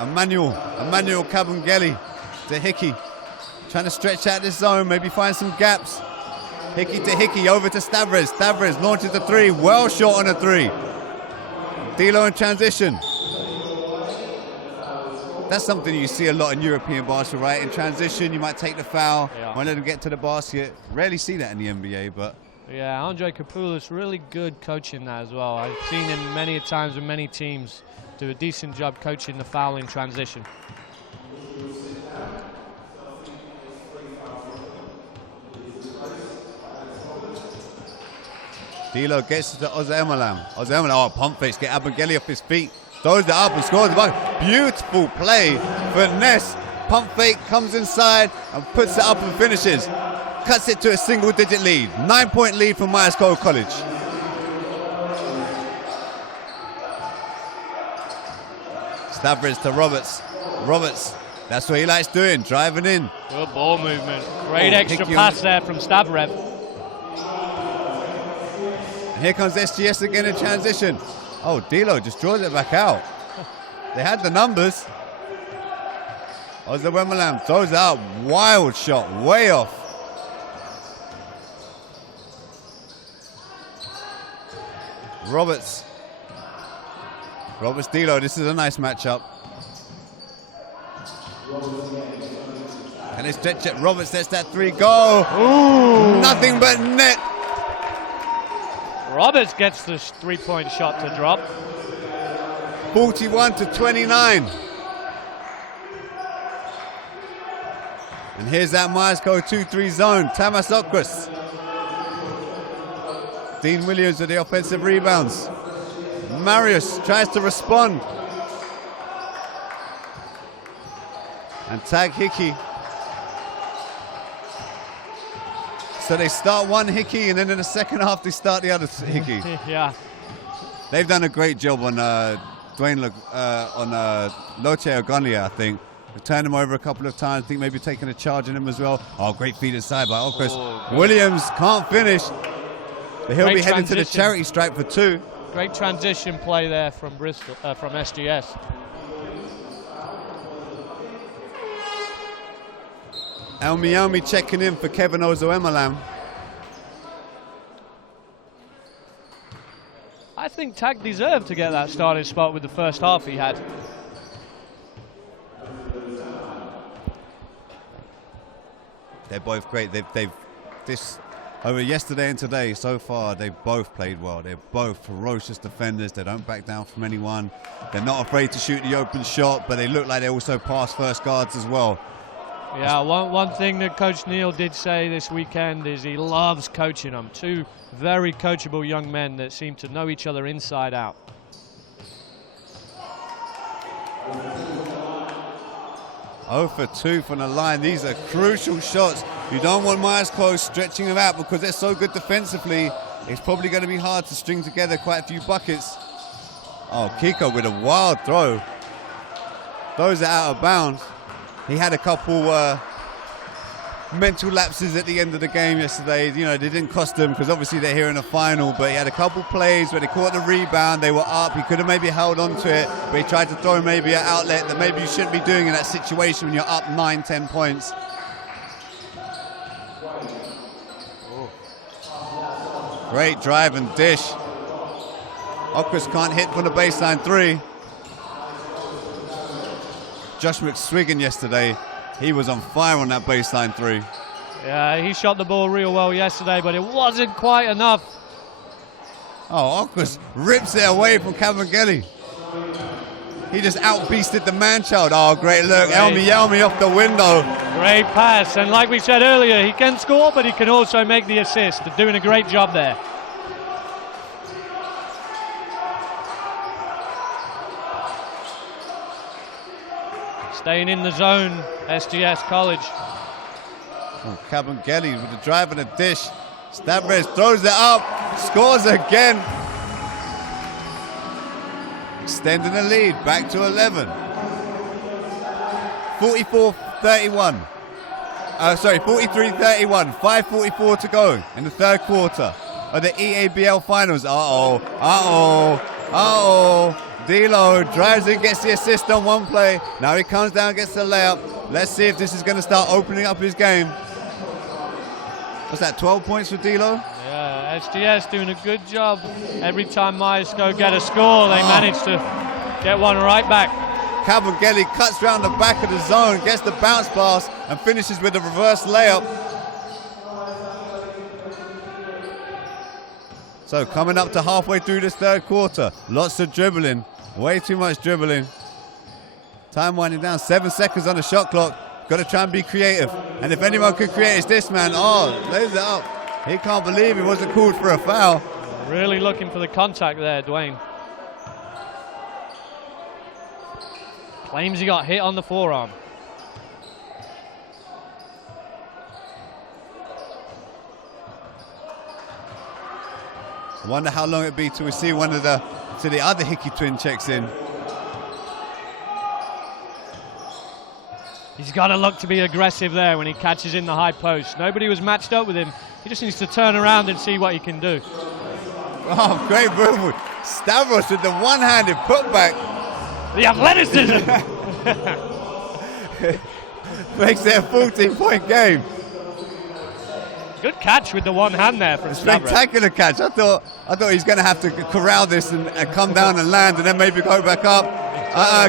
Emmanuel Kabengele to Hickey. Trying to stretch out this zone, maybe find some gaps. Hickey to Hickey, over to Stavres. Stavres launches the 3, well short on a 3. D'Lo in transition. That's something you see a lot in European basketball, right? In transition, you might take the foul, might let them get to the basket. Rarely see that in the NBA, but... Yeah, Andre Kapoulis, really good coaching that as well. I've seen him many times with many teams do a decent job coaching the foul in transition. D'Lo gets to Ozemelam. Oh, pump fakes, get Kabengele off his feet. Throws it up and scores the bucket. Beautiful play. Finesse. Pump fake, comes inside and puts it up and finishes. Cuts it to a single-digit lead. 9-point lead for Myerscough College. Stavres to Roberts. Roberts, that's what he likes doing, driving in. Good ball movement. Great extra pass there from Stavrev. And here comes SGS again in transition. Oh, D'Lo just draws it back out. They had the numbers. Ozemelam throws it out. Wild shot, way off. Roberts D'Lo, this is a nice matchup. And they stretch it. Roberts lets that 3 go. Ooh. Nothing but net. Roberts gets the 3-point shot to drop. 41-29. And here's that Myerscough 2-3 zone. Tamas Okras. Dean Williams with the offensive rebounds. Marius tries to respond. And tag Hickey. So they start one Hickey, and then in the second half they start the other Hickey. Yeah. They've done a great job on Loche Ogonia, I think. They've turned him over a couple of times. I think maybe taking a charge on him as well. Oh, great feed inside by Okras. Oh, Williams can't finish. But he'll be heading to the transition. charity stripe for 2. Great transition play there from Bristol, from SGS. Elmi checking in for Kevin Ozemelam. I think Tag deserved to get that starting spot with the first half he had. They're both great. They've this over yesterday and today so far. They've both played well. They're both ferocious defenders. They don't back down from anyone. They're not afraid to shoot the open shot, but they look like they also pass first guards as well. Yeah, one thing that Coach Neal did say this weekend is he loves coaching them. 2 very coachable young men that seem to know each other inside out. Oh for 2 from the line. These are crucial shots. You don't want Myerscough stretching them out because they're so good defensively. It's probably going to be hard to string together quite a few buckets. Oh, Kiko with a wild throw. Throws it out of bounds. He had a couple mental lapses at the end of the game yesterday. You know, they didn't cost him because obviously they're here in the final, but he had a couple plays where they caught the rebound, they were up, he could have maybe held on to it, but he tried to throw maybe an outlet that maybe you shouldn't be doing in that situation when you're up 9-10 points. Great drive and dish. Okras can't hit from the baseline 3. Josh McSwiggan yesterday, he was on fire on that baseline 3. Yeah, he shot the ball real well yesterday, but it wasn't quite enough. Oh, Okras rips it away from Kabengele. He just outbeasted the man-child. Oh, great look. Elmi off the window. Great pass, and like we said earlier, he can score, but he can also make the assist. They're doing a great job there. Staying in the zone, SGS College. Oh, Kabengele with the drive and a dish. Stavres throws it up, scores again. Extending the lead, back to 11. 44-31. 43-31, 5:44 to go in the third quarter of the EABL finals. D'Lo drives in, gets the assist on one play. Now he comes down, gets the layup. Let's see if this is going to start opening up his game. What's that, 12 points for D'Lo? Yeah, SGS doing a good job. Every time Myerscough get a score, they manage to get one right back. Cavangeli cuts around the back of the zone, gets the bounce pass, and finishes with a reverse layup. So coming up to halfway through this third quarter, lots of dribbling, way too much dribbling. Time winding down, 7 seconds on the shot clock. Got to try and be creative. And if anyone could create, it's this man. Oh, lays it up. He can't believe he wasn't called for a foul. Really looking for the contact there, Dwayne. Claims he got hit on the forearm. I wonder how long it'd be till we see one of the other Hickey twin checks in. He's got to look to be aggressive there when he catches in the high post. Nobody was matched up with him. He just needs to turn around and see what he can do. Oh, great move. Stavros with the one-handed putback. The athleticism! Makes it a 14-point game. Good catch with the one hand there from Stavros. Spectacular catch. I thought he's going to have to corral this and come down and land and then maybe go back up.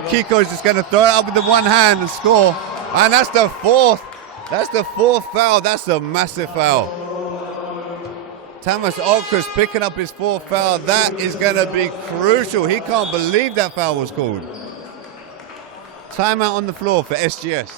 Kiko's just going to throw it up with the one hand and score. And that's the fourth. That's the fourth foul. That's a massive foul. Tamas Okras picking up his fourth foul. That is going to be crucial. He can't believe that foul was called. Timeout on the floor for SGS.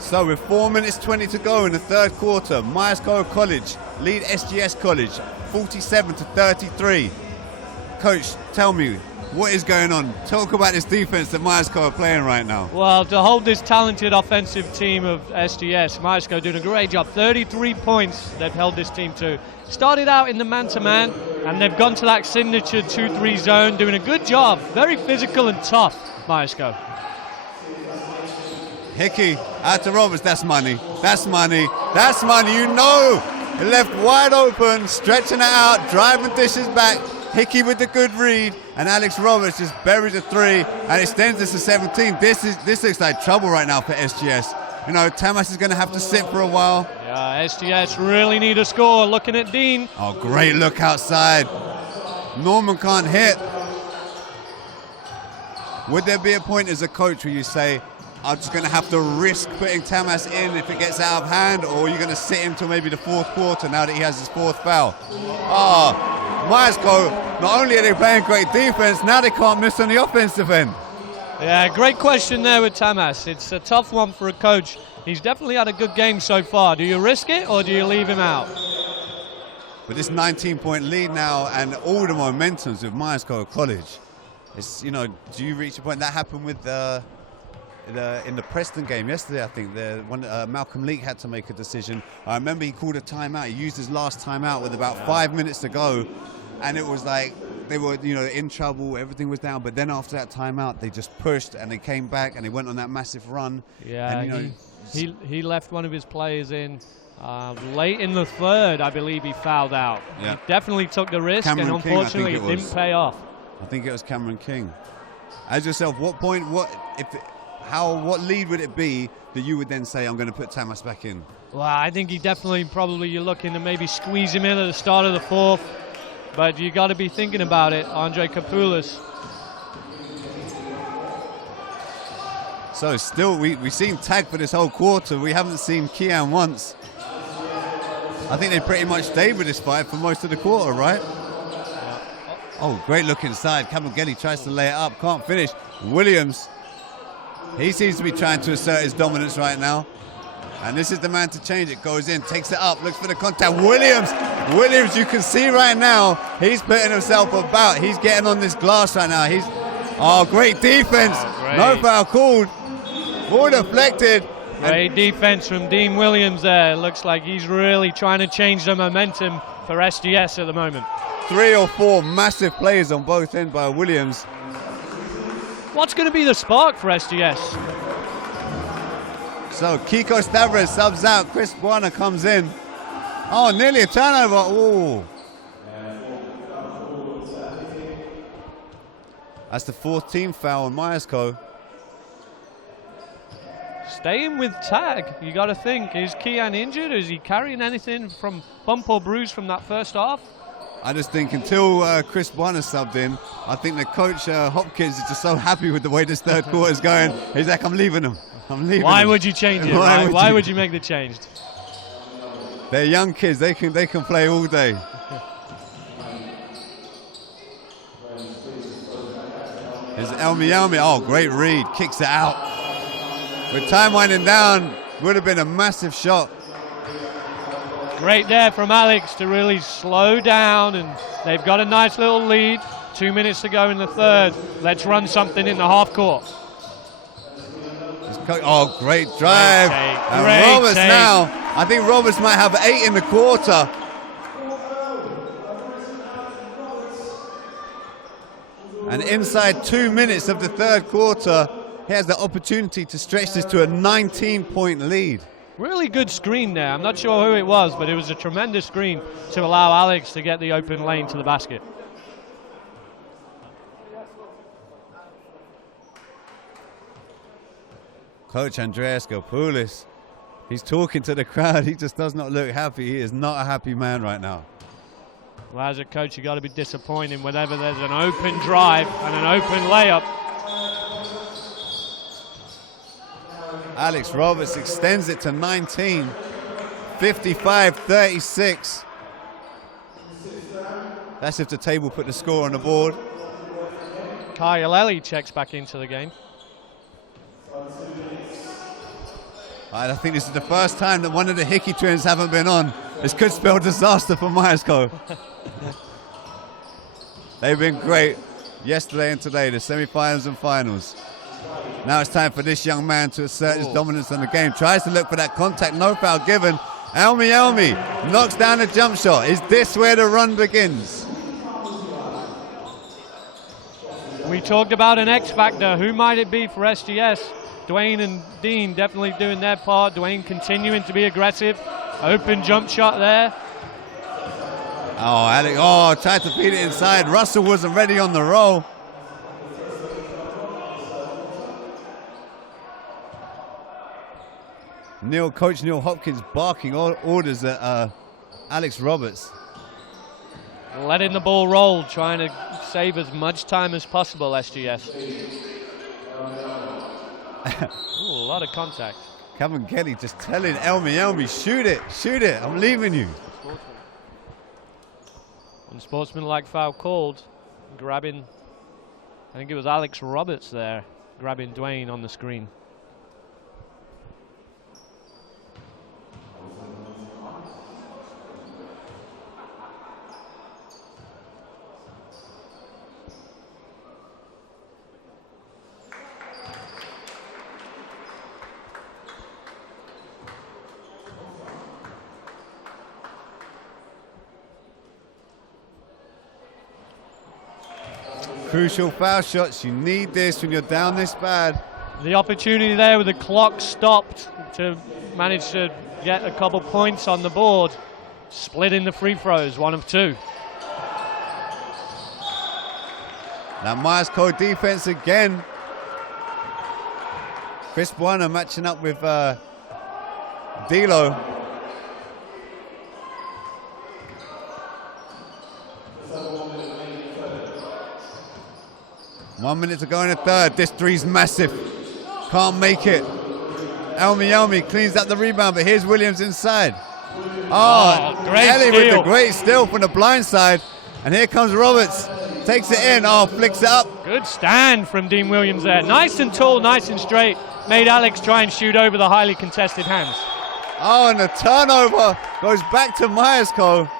So with 4 minutes 20 to go in the third quarter, Myerscough College lead SGS College 47-33. Coach, tell me, what is going on? Talk about this defense that Myerscough are playing right now. Well, to hold this talented offensive team of SGS, Myerscough doing a great job. 33 points they've held this team to. Started out in the man-to-man, and they've gone to that signature 2-3 zone, doing a good job. Very physical and tough, Myerscough. Hickey, out to Roberts, that's money. That's money. That's money, you know. He left wide open, stretching it out, driving dishes back. Hickey with the good read, and Alex Roberts just buries a three and extends this to 17. This looks like trouble right now for SGS. You know, Tamas is going to have to sit for a while. Yeah, SGS really need a score. Looking at Dean. Oh, great look outside. Norman can't hit. Would there be a point as a coach where you say, I'm just going to have to risk putting Tamas in if it gets out of hand, or you're going to sit him till maybe the fourth quarter now that he has his fourth foul? Myerscough, not only are they playing great defense, now they can't miss on the offensive end. Yeah, great question there with Tamas. It's a tough one for a coach. He's definitely had a good game so far. Do you risk it or do you leave him out? With this 19-point lead now and all the momentums with Myerscough College, it's, you know, do you reach a point? That happened with in the Preston game yesterday, I think. Malcolm Leake had to make a decision. I remember he called a timeout. He used his last timeout with about 5 minutes to go, and it was like they were, you know, in trouble. Everything was down. But then after that timeout, they just pushed and they came back and they went on that massive run. Yeah, and, you know, he left one of his players in late in the third. I believe he fouled out. Yeah. He definitely took the risk, Cameron and unfortunately, King, it didn't pay off. I think it was Cameron King. As yourself, what lead would it be that you would then say, I'm going to put Tamas back in? Well, I think he definitely, probably you're looking to maybe squeeze him in at the start of the fourth, but you got to be thinking about it, Andre Kapoulis. So still, we've seen Tag for this whole quarter. We haven't seen Kian once. I think they pretty much stayed with this fight for most of the quarter, right? Oh, great look inside. Kamageli tries to lay it up, can't finish. Williams, he seems to be trying to assert his dominance right now. And this is the man to change it. Goes in, takes it up, looks for the contact. Williams, you can see right now, he's putting himself about. He's getting on this glass right now. Great defense. Great. No foul called. Ball deflected. Great defense from Dean Williams there. Looks like he's really trying to change the momentum for SGS at the moment. 3 or 4 massive plays on both ends by Williams. What's going to be the spark for SGS? So Kiko Stavros subs out, Chris Buana comes in. Oh, nearly a turnover. Ooh. That's the 4th team foul on Myerscough. Staying with Tag, you got to think, is Kian injured? Is he carrying anything from bump or bruise from that first half? I just think until Chris Buana subbed in, I think the coach Hopkins is just so happy with the way this third quarter is going. He's like, I'm leaving them. Why would you change it? Why would you make the change? They're young kids. They can play all day. Here's Elmi. Oh, great read. Kicks it out. With time winding down, would have been a massive shot. Great there from Alex to really slow down, and they've got a nice little lead. 2 minutes to go in the third. Let's run something in the half court. Oh, great drive. And Roberts now, I think Roberts might have 8 in the quarter. And inside 2 minutes of the third quarter, he has the opportunity to stretch this to a 19-point lead. Really good screen there. I'm not sure who it was, but it was a tremendous screen to allow Alex to get the open lane to the basket. Coach Andreas Gopoulis, he's talking to the crowd. He just does not look happy. He is not a happy man right now. Well, as a coach, you got to be disappointed whenever there's an open drive and an open layup. Alex Roberts extends it to 19, 55-36. That's if the table put the score on the board. Kyle Ellie checks back into the game. I think this is the first time that one of the Hickey twins haven't been on. This could spell disaster for Myerscough. They've been great yesterday and today, the semi-finals and finals. Now it's time for this young man to assert his dominance on the game. Tries to look for that contact, no foul given. Elmi knocks down a jump shot. Is this where the run begins? We talked about an X factor. Who might it be for SGS? Dwayne and Dean definitely doing their part. Dwayne continuing to be aggressive. Open jump shot there. Oh, Alex, tried to feed it inside. Russell wasn't ready on the roll. Coach Neil Hopkins barking orders at Alex Roberts. Letting the ball roll, trying to save as much time as possible, SGS. Ooh, a lot of contact. Kevin Kelly just telling Elmi, shoot it, I'm leaving you. Unsportsmanlike foul called, grabbing, I think it was Alex Roberts there, grabbing Dwayne on the screen. Crucial foul shots. You need this when you're down this bad. The opportunity there with the clock stopped to manage to get a couple points on the board. Splitting the free throws, 1 of 2. That Myerscough defense again. Chris Buana matching up with D'Lo. One minute to go in the third. This three's massive. Can't make it. Elmi cleans up the rebound, but here's Williams inside. Oh, great Ellie steal. with the great steal from the blind side. And here comes Roberts. Takes it in. Oh, flicks it up. Good stand from Dean Williams there. Nice and tall, nice and straight. Made Alex try and shoot over the highly contested hands. Oh, and the turnover goes back to Myerscough.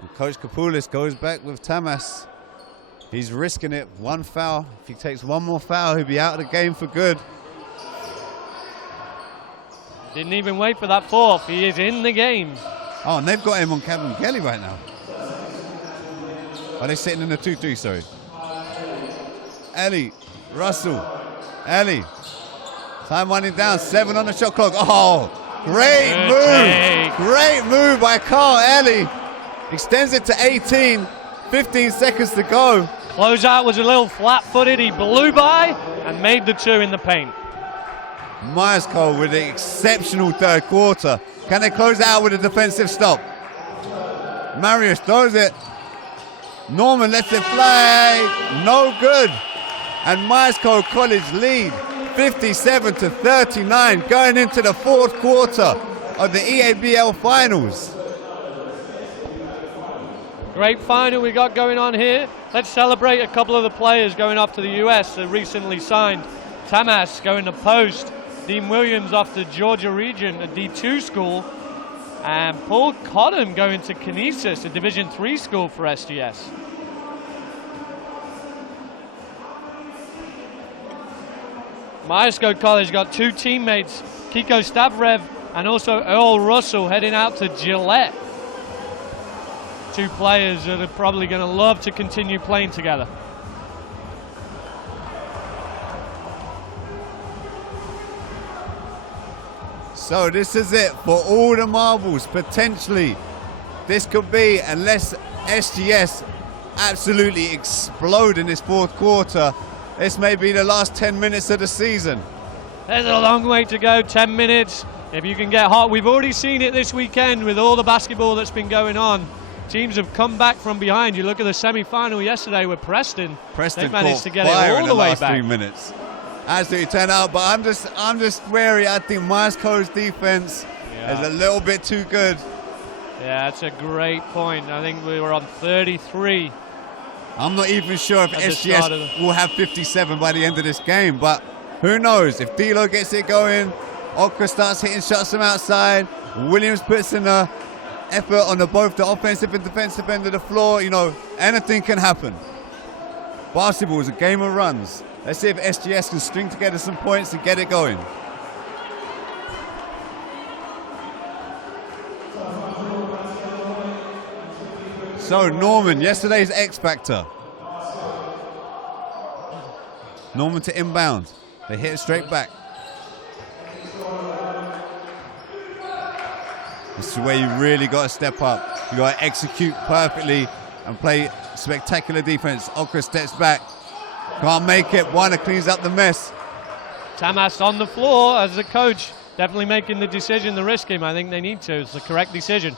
And Coach Kapoulis goes back with Tamas. He's risking it. One foul. If he takes one more foul, he'll be out of the game for good. Didn't even wait for that fourth. He is in the game. Oh, and they've got him on Kevin Kelly right now. Are they sitting in the 2-3, sorry? Ellie, Russell, Ellie. Time winding down, 7 on the shot clock. Oh, great Good move. take. Great move by Carl Ellie. Extends it to 18, 15 seconds to go. Closeout was a little flat-footed. He blew by and made the 2 in the paint. Myerscough with an exceptional third quarter. Can they close it out with a defensive stop? Marius throws it. Norman lets it fly. No good. And Myerscough College lead 57-39 going into the fourth quarter of the EABL finals. Great final we got going on here. Let's celebrate a couple of the players going off to the US that recently signed. Tamas going to post. Dean Williams off to Georgia Region, a D2 school. And Paul Cotton going to Kinesis, a Division III school for SGS. Myerscough College got 2 teammates, Kiko Stavrev and also Earl Russell, heading out to Gillette. 2 players that are probably going to love to continue playing together. So this is it for all the marbles, potentially. This could be, unless SGS absolutely explode in this fourth quarter, this may be the last 10 minutes of the season. There's a long way to go, 10 minutes. If you can get hot, we've already seen it this weekend with all the basketball that's been going on. Teams have come back from behind. You look at the semi-final yesterday with Preston. They managed to get it all the way back. 3 minutes. Absolutely turn out, but I'm just wary. I think Myerscough's defense is a little bit too good. Yeah, that's a great point. I think we were on 33. I'm not even sure if SGS will have 57 by the end of this game, but who knows? If D'Lo gets it going, Okra starts hitting shots from outside, Williams puts in the effort on both the offensive and defensive end of the floor, you know, anything can happen. Basketball is a game of runs. Let's see if SGS can string together some points and get it going. So Norman, yesterday's X Factor. Norman to inbound. They hit it straight back. This is where you really got to step up. You got to execute perfectly and play spectacular defense. Okra steps back. Can't make it. Warner cleans up the mess. Tamas on the floor as the coach, definitely making the decision to risk him. I think they need to. It's the correct decision.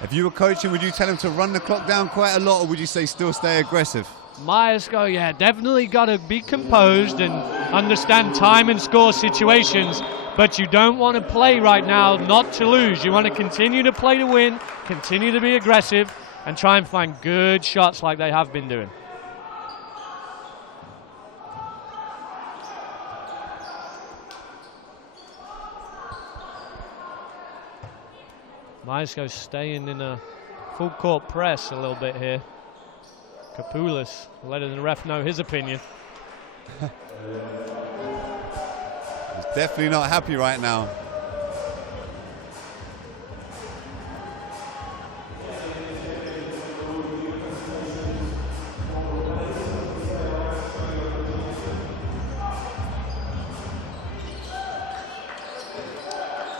If you were coaching, would you tell him to run the clock down quite a lot, or would you say still stay aggressive? Myerscough, yeah, definitely got to be composed and understand time and score situations, but you don't want to play right now not to lose. You want to continue to play to win, continue to be aggressive, and try and find good shots like they have been doing. Myerscough staying in a full court press a little bit here. Kapoulis letting the ref know his opinion. He's definitely not happy right now.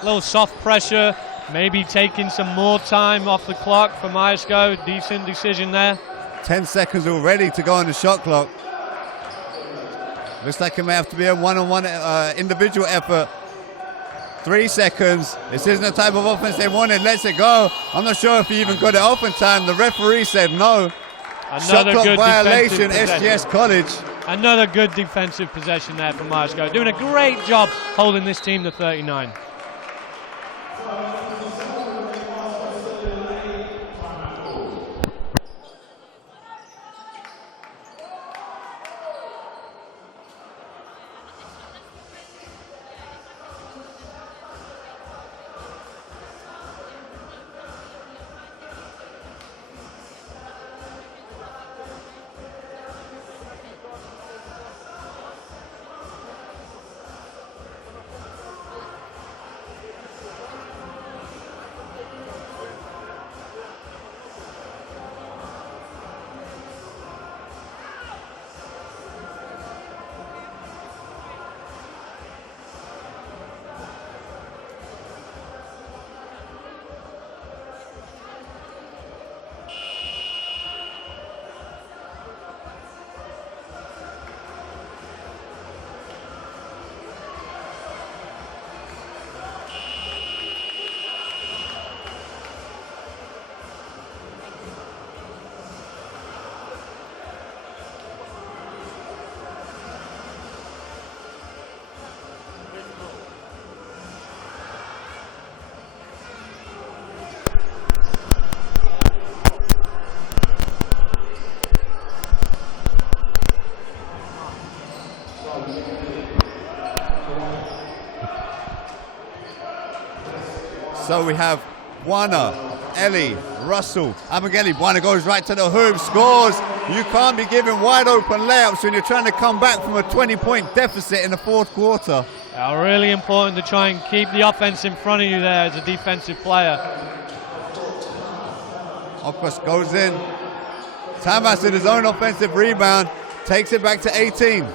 little soft pressure, maybe taking some more time off the clock for Myerscough. Decent decision there. 10 seconds already to go on the shot clock. Looks like it may have to be a one-on-one individual effort. 3 seconds. This isn't the type of offense they wanted. Lets it go. I'm not sure if he even got it off in time. The referee said no. Shot clock violation, SGS College. Another good defensive possession there from Myerscough. Doing a great job holding this team to 39. So we have Warner, Ellie, Russell, Abigail. Warner goes right to the hoop, scores. You can't be giving wide open layups when you're trying to come back from a 20-point deficit in the fourth quarter. Really important to try and keep the offense in front of you there as a defensive player. Okros goes in. Tamas with his own offensive rebound, takes it back to 18.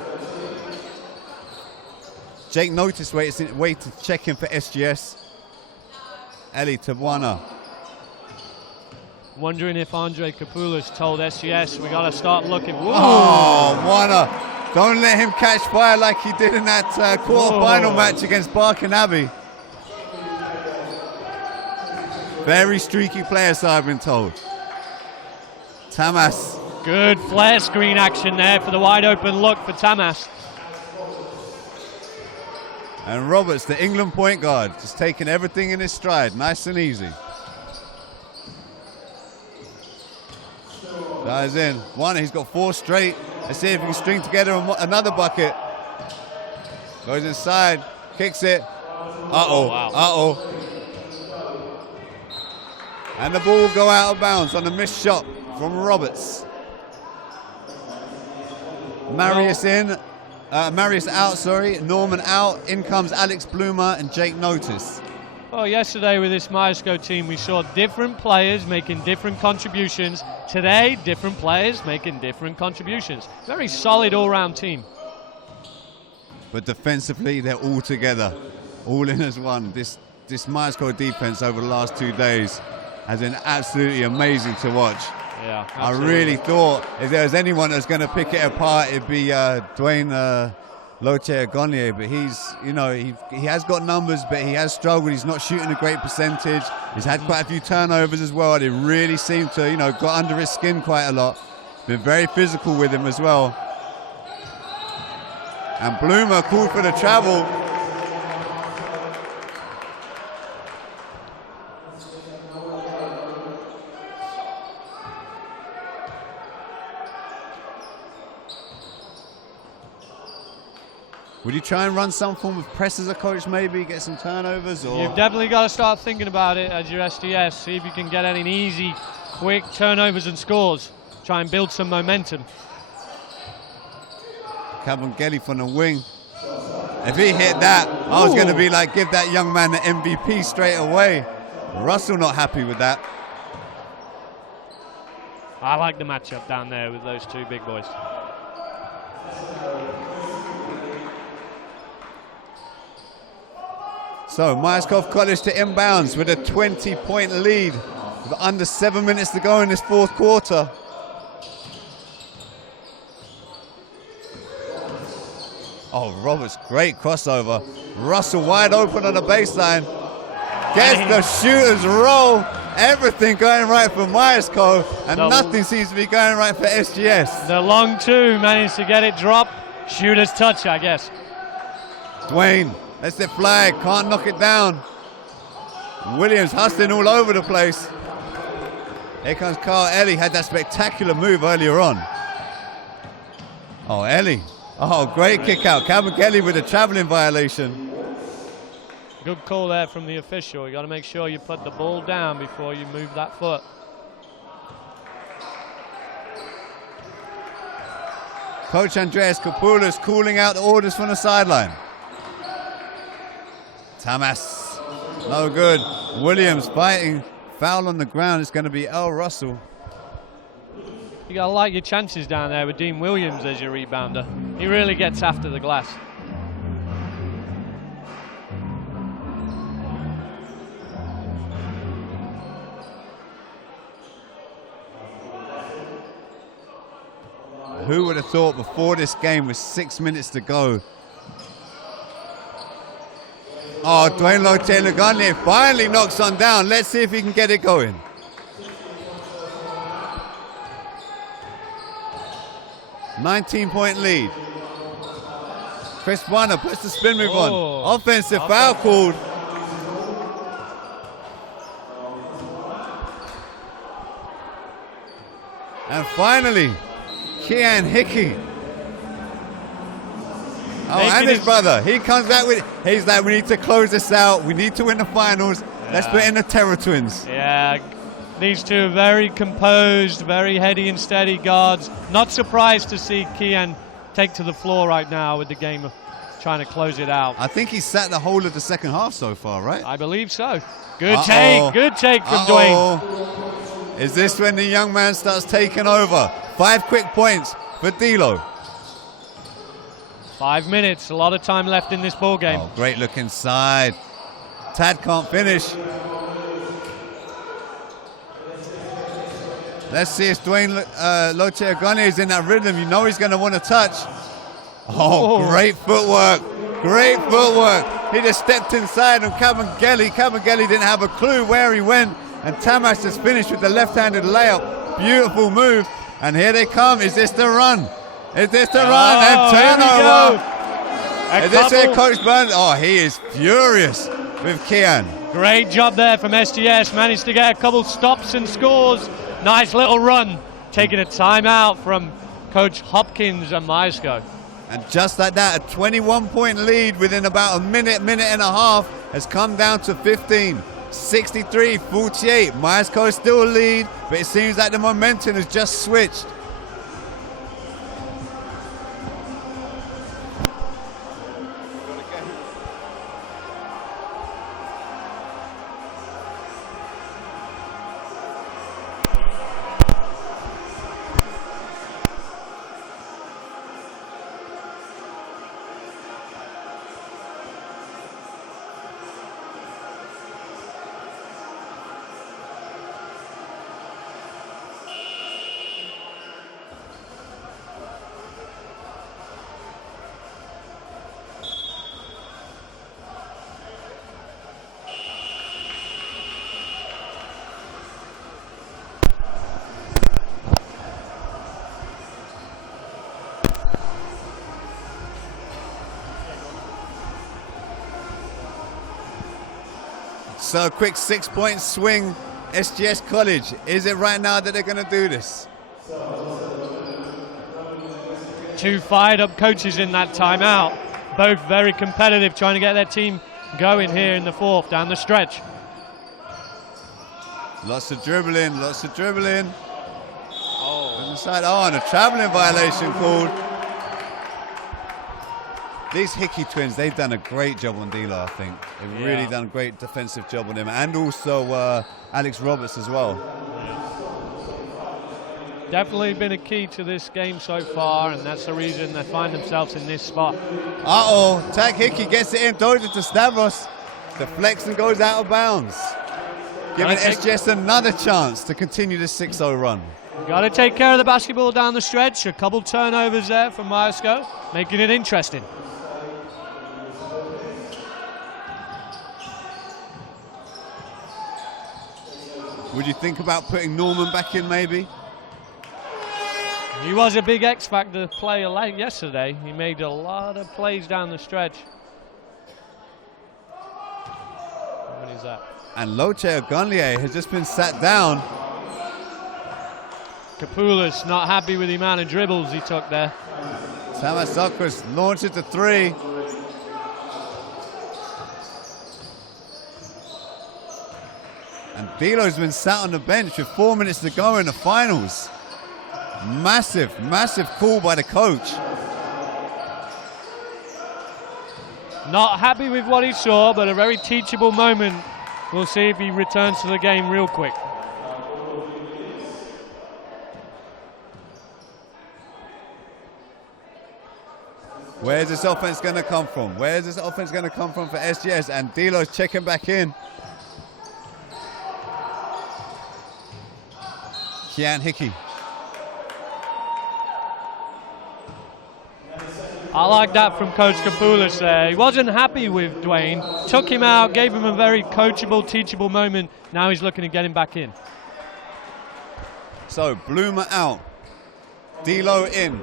Jake noticed wait to check in for SGS. Ellie to Warner. Wondering if Andre Kapoulas told SGS we got to start looking. Whoa. Oh, Warner. Don't let him catch fire like he did in that quarterfinal match against Barking Abbey. Very streaky player, so I've been told. Tamas. Good flare screen action there for the wide open look for Tamas. And Roberts, the England point guard, just taking everything in his stride, nice and easy. Dives in. One, he's got 4 straight. Let's see if he can string together another bucket. Goes inside, kicks it. Uh-oh, wow. Uh-oh. And the ball will go out of bounds on a missed shot from Roberts. Marius in. Marius out, sorry. Norman out. In comes Alex Bloomer and Jake Notice. Well, yesterday with this Myerscough team, we saw different players making different contributions. Today, different players making different contributions. Very solid all-round team. But defensively, they're all together, all in as one. This Myerscough defense over the last 2 days has been absolutely amazing to watch. Yeah, I really thought if there was anyone that's going to pick it apart, it'd be Dwayne Loche-Agonye, but he has got numbers, but he has struggled. He's not shooting a great percentage. He's had quite a few turnovers as well. They really seem to, got under his skin quite a lot. Been very physical with him as well. And Bloomer called for the travel. Would you try and run some form of press as a coach, maybe get some turnovers? Or you've definitely got to start thinking about it as your SGS. See if you can get any easy, quick turnovers and scores. Try and build some momentum. Kabengele from the wing. If he hit that, I was going to be like, give that young man the MVP straight away. Russell not happy with that. I like the matchup down there with those two big boys. So Myerscough College to inbounds with a 20-point lead with under 7 minutes to go in this fourth quarter. Oh, Roberts, great crossover. Russell wide open on the baseline. Gets the shooter's roll. Everything going right for Myerscough, and nothing seems to be going right for SGS. The long two managed to get it drop. Shooter's touch, I guess. Dwayne lets it fly, can't knock it down. Williams hustling all over the place. Here comes Carl Ellie, had that spectacular move earlier on. Oh, Ellie. Oh, great kick out. Calvin Kelly with a traveling violation. Good call there from the official. You got to make sure you put the ball down before you move that foot. Coach Andreas Kapoulas calling out the orders from the sideline. Tamas, no good. Williams fighting. Foul on the ground. It's going to be Earl Russell. You got to like your chances down there with Dean Williams as your rebounder. He really gets after the glass. Who would have thought before this game with 6 minutes to go? Oh, Dwayne Loche-Lagunier finally knocks on down. Let's see if he can get it going. $19-point lead. Chris Warner puts the spin move on. Offensive foul called. And finally, Kean Hickey. Oh, and his brother. He comes back with, he's like, we need to close this out. We need to win the finals. Yeah. Let's put in the Terror Twins. Yeah, these two very composed, very heady and steady guards. Not surprised to see Kean take to the floor right now with the game trying to close it out. I think he's sat the whole of the second half so far, right? I believe so. Good take from Dwayne. Is this when the young man starts taking over? 5 quick points for D'Lo. 5 minutes, a lot of time left in this ball game. Oh, great look inside. Tad can't finish. Let's see if Dwayne Loche-Lagunier is in that rhythm. You know he's going to want to touch. Oh, great footwork. Great footwork. He just stepped inside on Kabengele. Kabengele didn't have a clue where he went. And Tamas just finished with the left-handed layup. Beautiful move. And here they come. Is this the run? Is this the run? And turnover. Is this where Coach Burns? Oh, he is furious with Kean. Great job there from SGS. Managed to get a couple stops and scores. Nice little run. Taking a timeout from Coach Hopkins and Myerscough. And just like that, a 21-point lead within about a minute and a half has come down to 15. 63-48. Myerscough still lead, but it seems like the momentum has just switched. So a quick 6-point swing, SGS College. Is it right now that they're going to do this? Two fired up coaches in that timeout. Both very competitive, trying to get their team going here in the fourth, down the stretch. Lots of dribbling, lots of dribbling. Oh, and a traveling violation called. These Hickey twins, they've done a great job on D'Lo, I think. They've really done a great defensive job on him. And also Alex Roberts as well. Definitely been a key to this game so far, and that's the reason they find themselves in this spot. Tak Hickey gets it in, throws it to Stavros. Deflects and goes out of bounds. Giving SGS another chance to continue the 6-0 run. Got to take care of the basketball down the stretch. A couple turnovers there from Myerscough, making it interesting. Would you think about putting Norman back in maybe? He was a big X Factor player late yesterday. He made a lot of plays down the stretch. What is that? And Loche Ogunlier has just been sat down. Kapoulis not happy with the amount of dribbles he took there. Tamasakis launches the 3. And Dilo's been sat on the bench with 4 minutes to go in the finals. Massive, massive call by the coach. Not happy with what he saw, but a very teachable moment. We'll see if he returns to the game real quick. Where's this offense going to come from? Where's this offense going to come from for SGS? And Dilo's checking back in. Kian Hickey. I like that from Coach Kapoulis there. He wasn't happy with Dwayne, took him out, gave him a very coachable, teachable moment. Now he's looking to get him back in. So Bloomer out, Dilo in,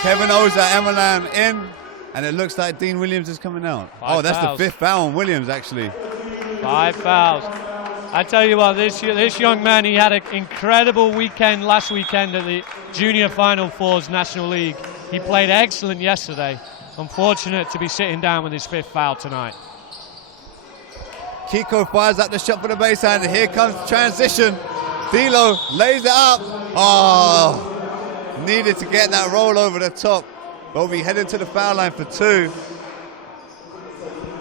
Kevin Oza, Emelam in, and it looks like Dean Williams is coming out. That's fouls. The 5th foul on Williams actually. 5 fouls. I tell you what, this young man, he had an incredible weekend last weekend at the Junior Final Fours National League. He played excellent yesterday. Unfortunate to be sitting down with his 5th foul tonight. Kiko fires up the shot for the baseline, and here comes the transition. Dilo lays it up. Oh, needed to get that roll over the top. But we heading to the foul line for 2.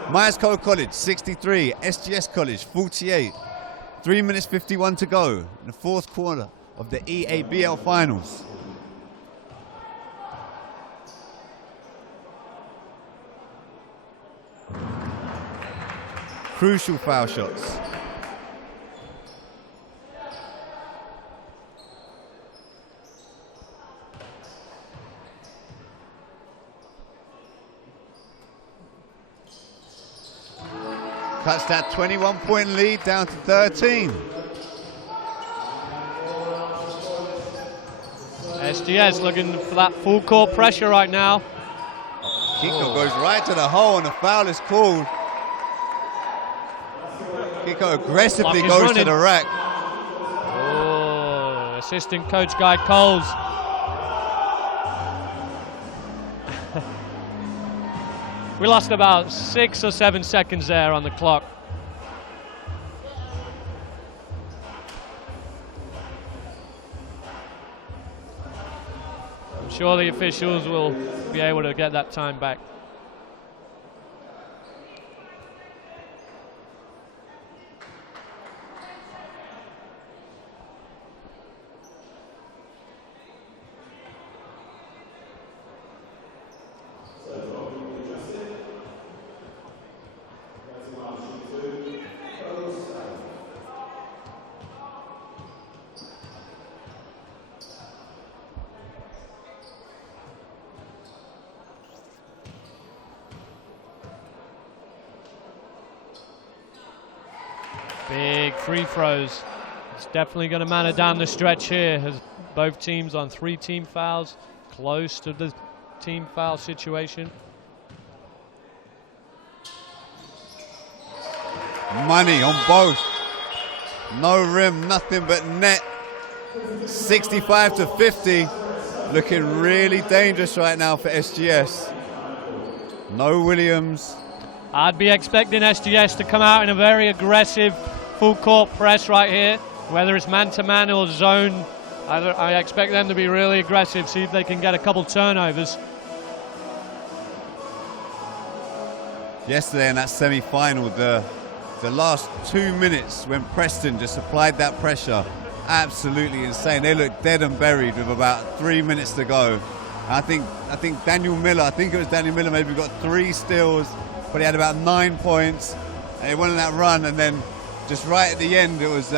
Myerscough College 63, SGS College 48. 3 minutes 51 to go in the 4th quarter of the EABL finals. Crucial foul shots. Cuts that 21-point lead down to 13. SGS looking for that full court pressure right now. Kiko goes right to the hole and the foul is called. Kiko aggressively goes to the rack. Oh, assistant coach Guy Coles. We lost about 6 or 7 seconds there on the clock. I'm sure the officials will be able to get that time back. Big free throws. It's definitely going to matter down the stretch here as both teams on 3 team fouls, close to the team foul situation. Money on both. No rim, nothing but net. 65 to 50. Looking really dangerous right now for SGS. No Williams. I'd be expecting SGS to come out in a very aggressive full court press right here, whether it's man-to-man or zone. I expect them to be really aggressive, see if they can get a couple turnovers. Yesterday in that semi-final, the last 2 minutes when Preston just applied that pressure, absolutely insane. They looked dead and buried with about 3 minutes to go. I think Daniel Miller, maybe got 3 steals, but he had about 9 points, and he went on that run, and then just right at the end, it was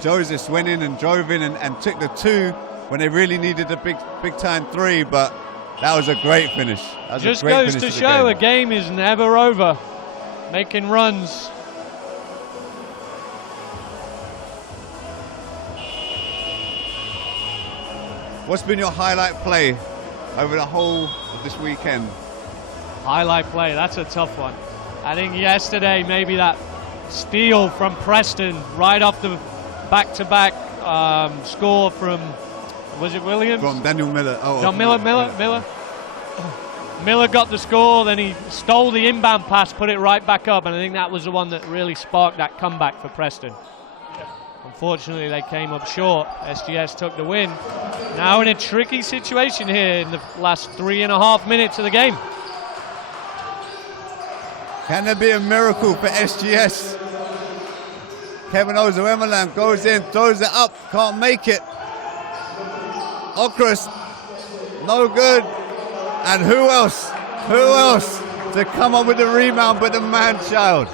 Joseph went in and drove in and took the 2 when they really needed a big time 3, but that was a great finish. Just goes to show a game is never over. Making runs. What's been your highlight play over the whole of this weekend? Highlight play, that's a tough one. I think yesterday maybe that steal from Preston right off the back-to-back score from, was it Williams? From Daniel Miller. No, Miller. Miller got the score, then he stole the inbound pass, put it right back up, and I think that was the one that really sparked that comeback for Preston. Unfortunately, they came up short. SGS took the win. Now in a tricky situation here in the last 3.5 minutes of the game. Can there be a miracle for SGS? Kevin Ozoemelam goes in, throws it up, can't make it. Okras, no good. And who else to come up with the rebound but the man-child?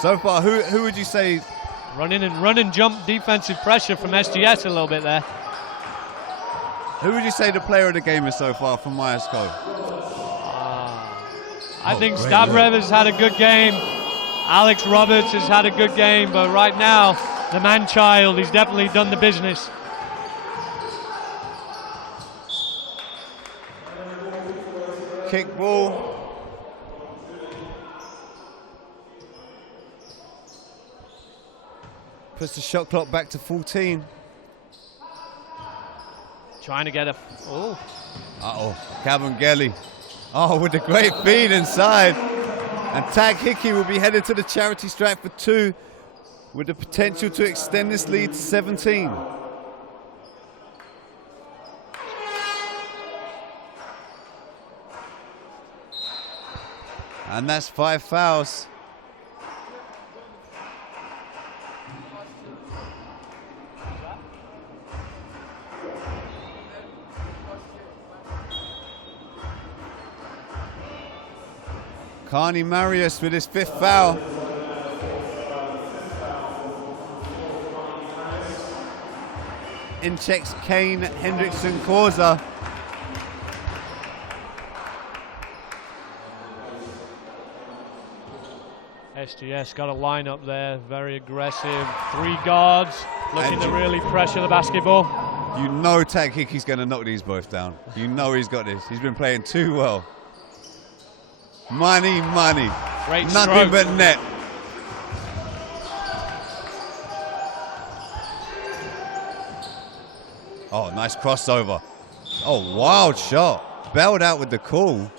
So far, who would you say? Run and jump defensive pressure from SGS a little bit there. Who would you say the player of the game is so far from Myerscough? I think Stavrev has had a good game. Alex Roberts has had a good game, but right now, the man-child, he's definitely done the business. Kick ball. Puts the shot clock back to 14. Trying to get a... Oh. Cavangeli. Oh, with a great feed inside. And Tag Hickey will be headed to the charity stripe for 2 with the potential to extend this lead to 17. And that's 5 fouls. Carney Marius with his 5th foul. In checks Kane Hendrickson Causa. SGS got a lineup there, very aggressive. 3 guards, looking to really pressure the basketball. You know Tag Hickey's going to knock these both down. You know he's got this. He's been playing too well. Money. Great Nothing stroke. but net. Oh, nice crossover. Oh, wild shot. Bailed out with the call.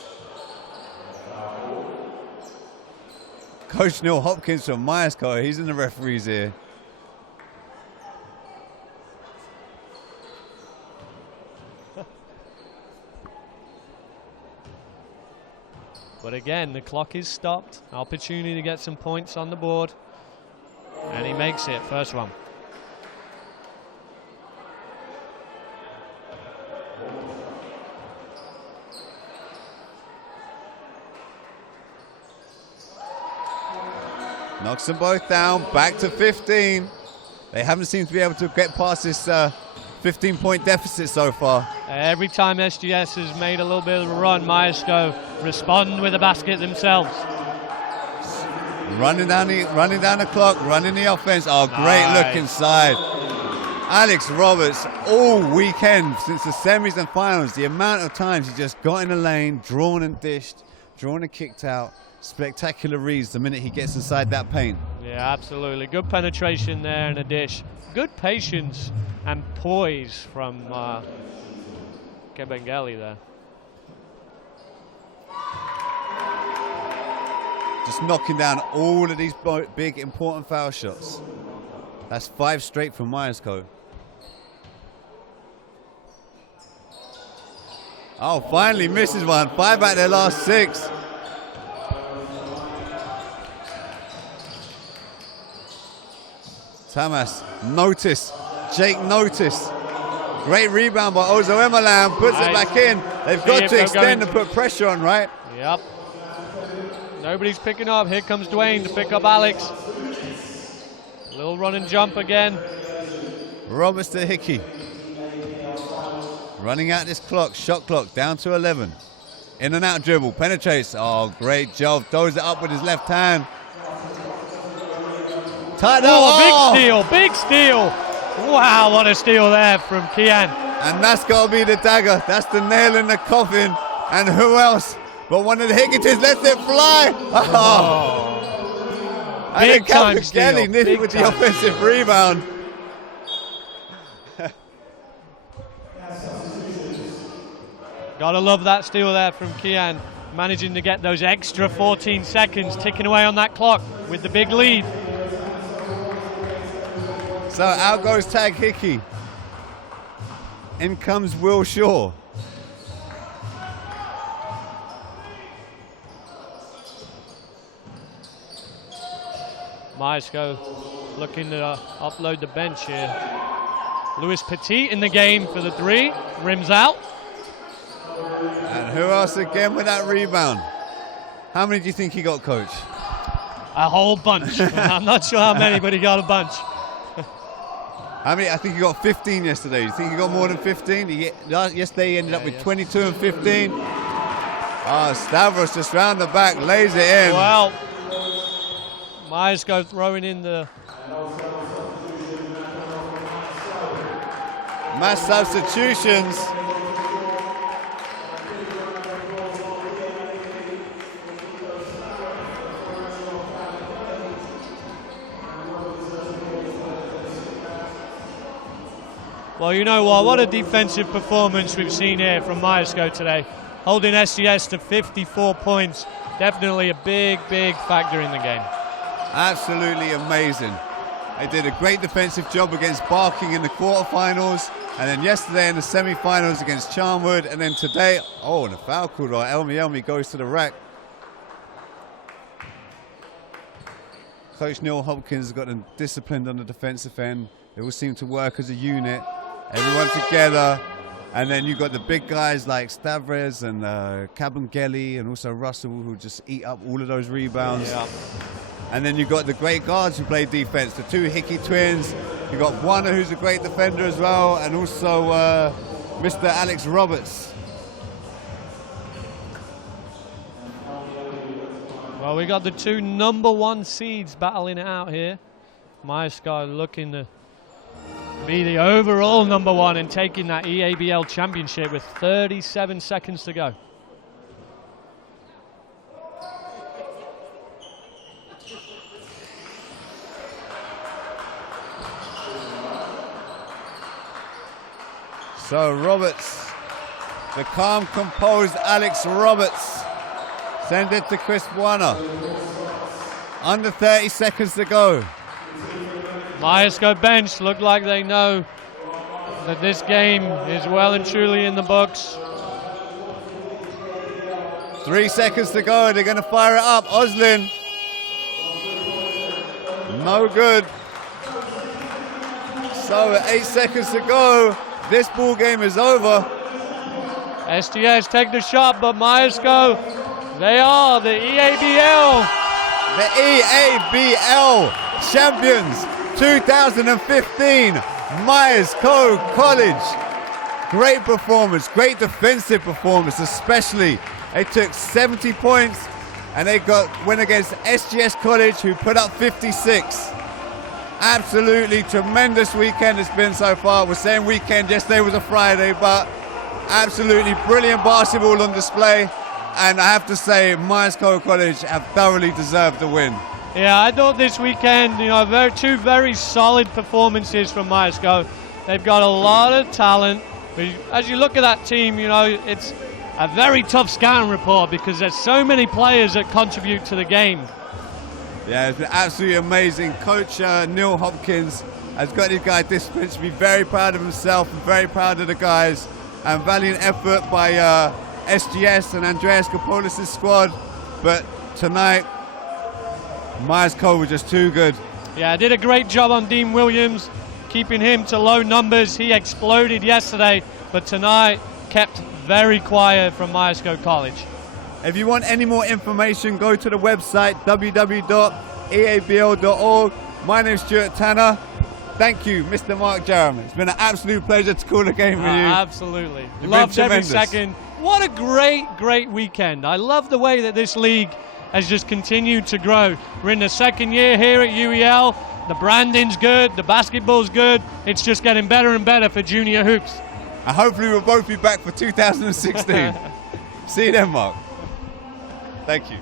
Coach Neil Hopkins from Myerscough, he's in the referee's ear. But again, the clock is stopped. Opportunity to get some points on the board. And he makes it, first one. Knocks them both down, back to 15. They haven't seemed to be able to get past this 15-point deficit so far. Every time SGS has made a little bit of a run, Myerscough respond with a basket themselves. Running down the clock, running the offense. Oh, great look inside. Alex Roberts, all weekend since the semis and finals, the amount of times he just got in the lane, drawn and dished, drawn and kicked out. Spectacular reads the minute he gets inside that paint. Yeah, absolutely. Good penetration there and a dish. Good patience and poise from Kebengeli there. Just knocking down all of these big, important foul shots. That's 5 straight from Myerscough. Oh, finally misses one. 5 out of their last 6. Tamas, notice. Jake, notice. Great rebound by Ozo Emalam, puts it back in. They've got to extend and put pressure on, right? Yep. Nobody's picking up. Here comes Dwayne to pick up Alex. Little run and jump again. Roberts to Hickey. Running out this clock, shot clock, down to 11. In and out dribble, penetrates. Oh, great job. Throws it up with his left hand. Tight down. Oh, big steal, big steal. Wow, what a steal there from Kian. And that's got to be the dagger. That's the nail in the coffin. And who else but one of the Hicketons lets it fly. Oh. And Big time steal. Kelly nearly with the offensive rebound. Gotta love that steal there from Kian. Managing to get those extra 14 seconds ticking away on that clock with the big lead. So out goes Tag Hickey. In comes Will Shaw. Myerscough looking to upload the bench here. Louis Petit in the game for the three. Rims out. And who else again with that rebound? How many do you think he got, Coach? A whole bunch. I'm not sure how many, but he got a bunch. How many? I think he got 15 yesterday. Do you think he got more than 15? Yesterday he ended up with 22 and 15. Stavros just round the back, lays it in. Well, Myerscough throwing in the mass substitutions. Well, you know what a defensive performance we've seen here from Myerscough today. Holding SGS to 54 points. Definitely a big, big factor in the game. Absolutely amazing. They did a great defensive job against Barking in the quarterfinals, and then yesterday in the semi-finals against Charnwood, and then today, and a foul called right. Elmi goes to the rack. Coach Neil Hopkins has got them disciplined on the defensive end. They all seem to work as a unit. Everyone together, and then you've got the big guys like Stavres and Kabengele and also Russell who just eat up all of those rebounds. Yeah. And then you've got the great guards who play defense, the two Hickey twins. You've got Warner who's a great defender as well, and also Mr. Alex Roberts. Well, we got the two #1 seeds battling it out here. Myerscough looking to be the overall #1 and taking that EABL championship with 37 seconds to go. So Roberts, the calm, composed Alex Roberts, send it to Chris Warner. Under 30 seconds to go. Myerscough bench look like they know that this game is well and truly in the books. 3 seconds to go. They're going to fire it up. Oslin. No good. So at 8 seconds to go, this ball game is over. SGS take the shot, but Myerscough, they are the EABL. The EABL champions. 2015 Myerscough College. Great performance, great defensive performance, especially. They took 70 points and they went against SGS College, who put up 56. Absolutely tremendous weekend it's been so far. We're saying weekend, yesterday was a Friday, but absolutely brilliant basketball on display. And I have to say, Myerscough College have thoroughly deserved the win. Yeah, I thought this weekend, two very solid performances from Myerscough. They've got a lot of talent. But as you look at that team, it's a very tough scouting report because there's so many players that contribute to the game. Yeah, it's been absolutely amazing. Coach Neil Hopkins has got his guy disciplined to be very proud of himself and very proud of the guys. And valiant effort by SGS and Andreas Kapolis' squad. But tonight, Myerscough were just too good. Yeah, did a great job on Dean Williams. keeping him to low numbers. He exploded yesterday, but tonight kept very quiet from Myerscough College. If you want any more information, go to the website www.eabl.org. My name's Stuart Tanner. Thank you, Mr. Mark Jerram. It's been an absolute pleasure to call the game with you. Absolutely. You've Loved been every tremendous. second. What a great weekend. I love the way that this league has just continued to grow. We're in the second year here at UEL. The branding's good, the basketball's good. It's just getting better and better for junior hoops. And hopefully we'll both be back for 2016. See you then, Mark. Thank you.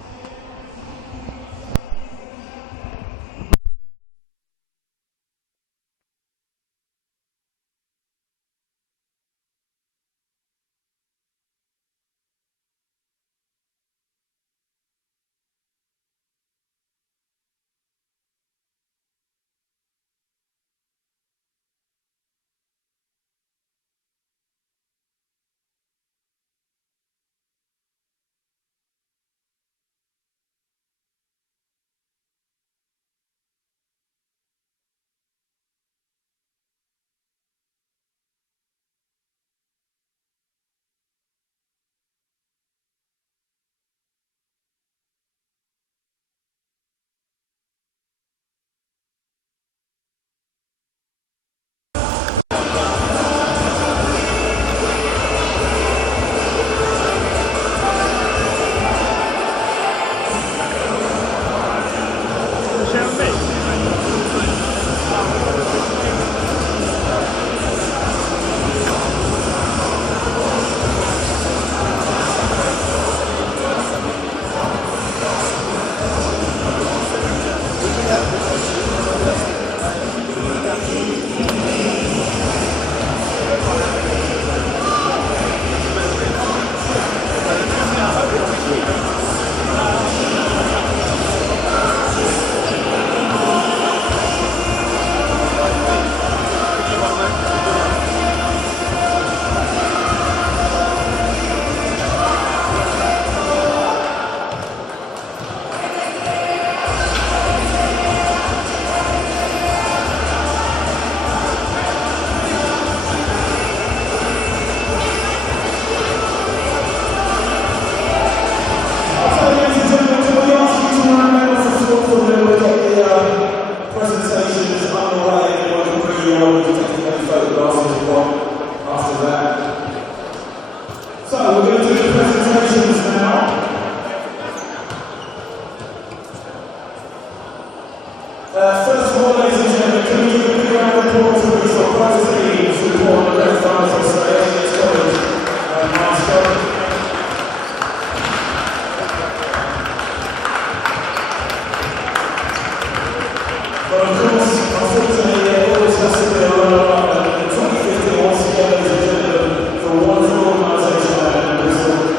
For one organisation and Bristol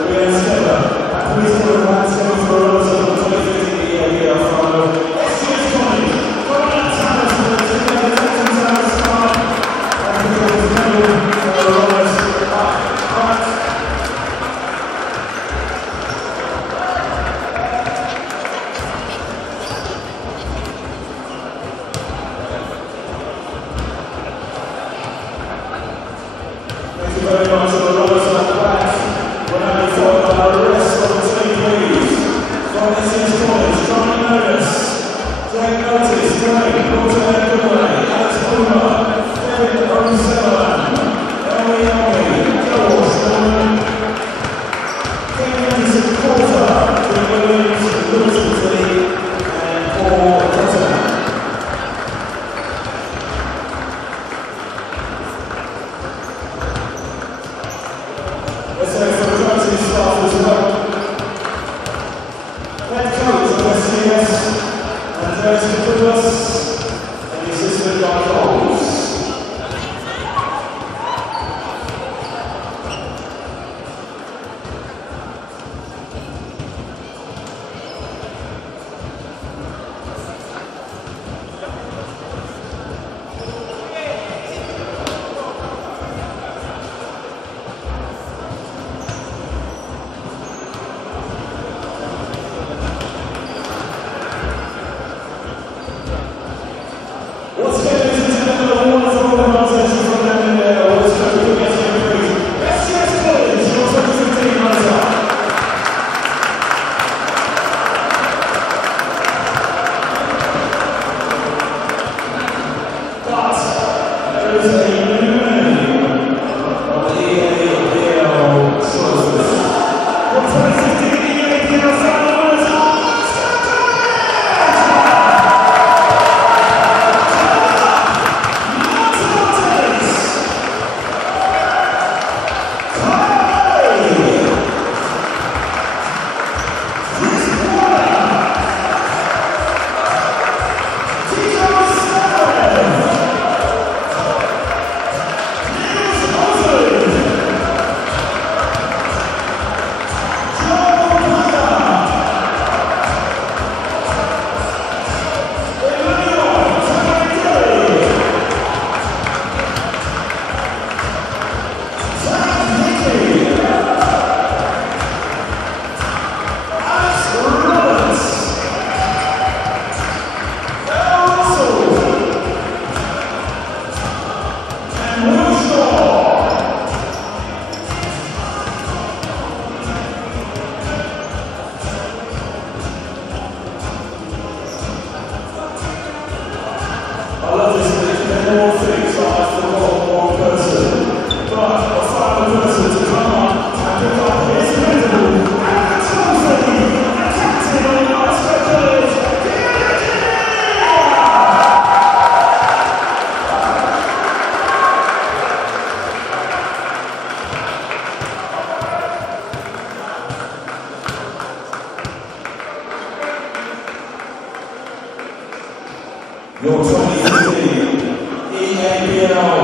Your 2015 EABL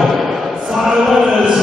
final winners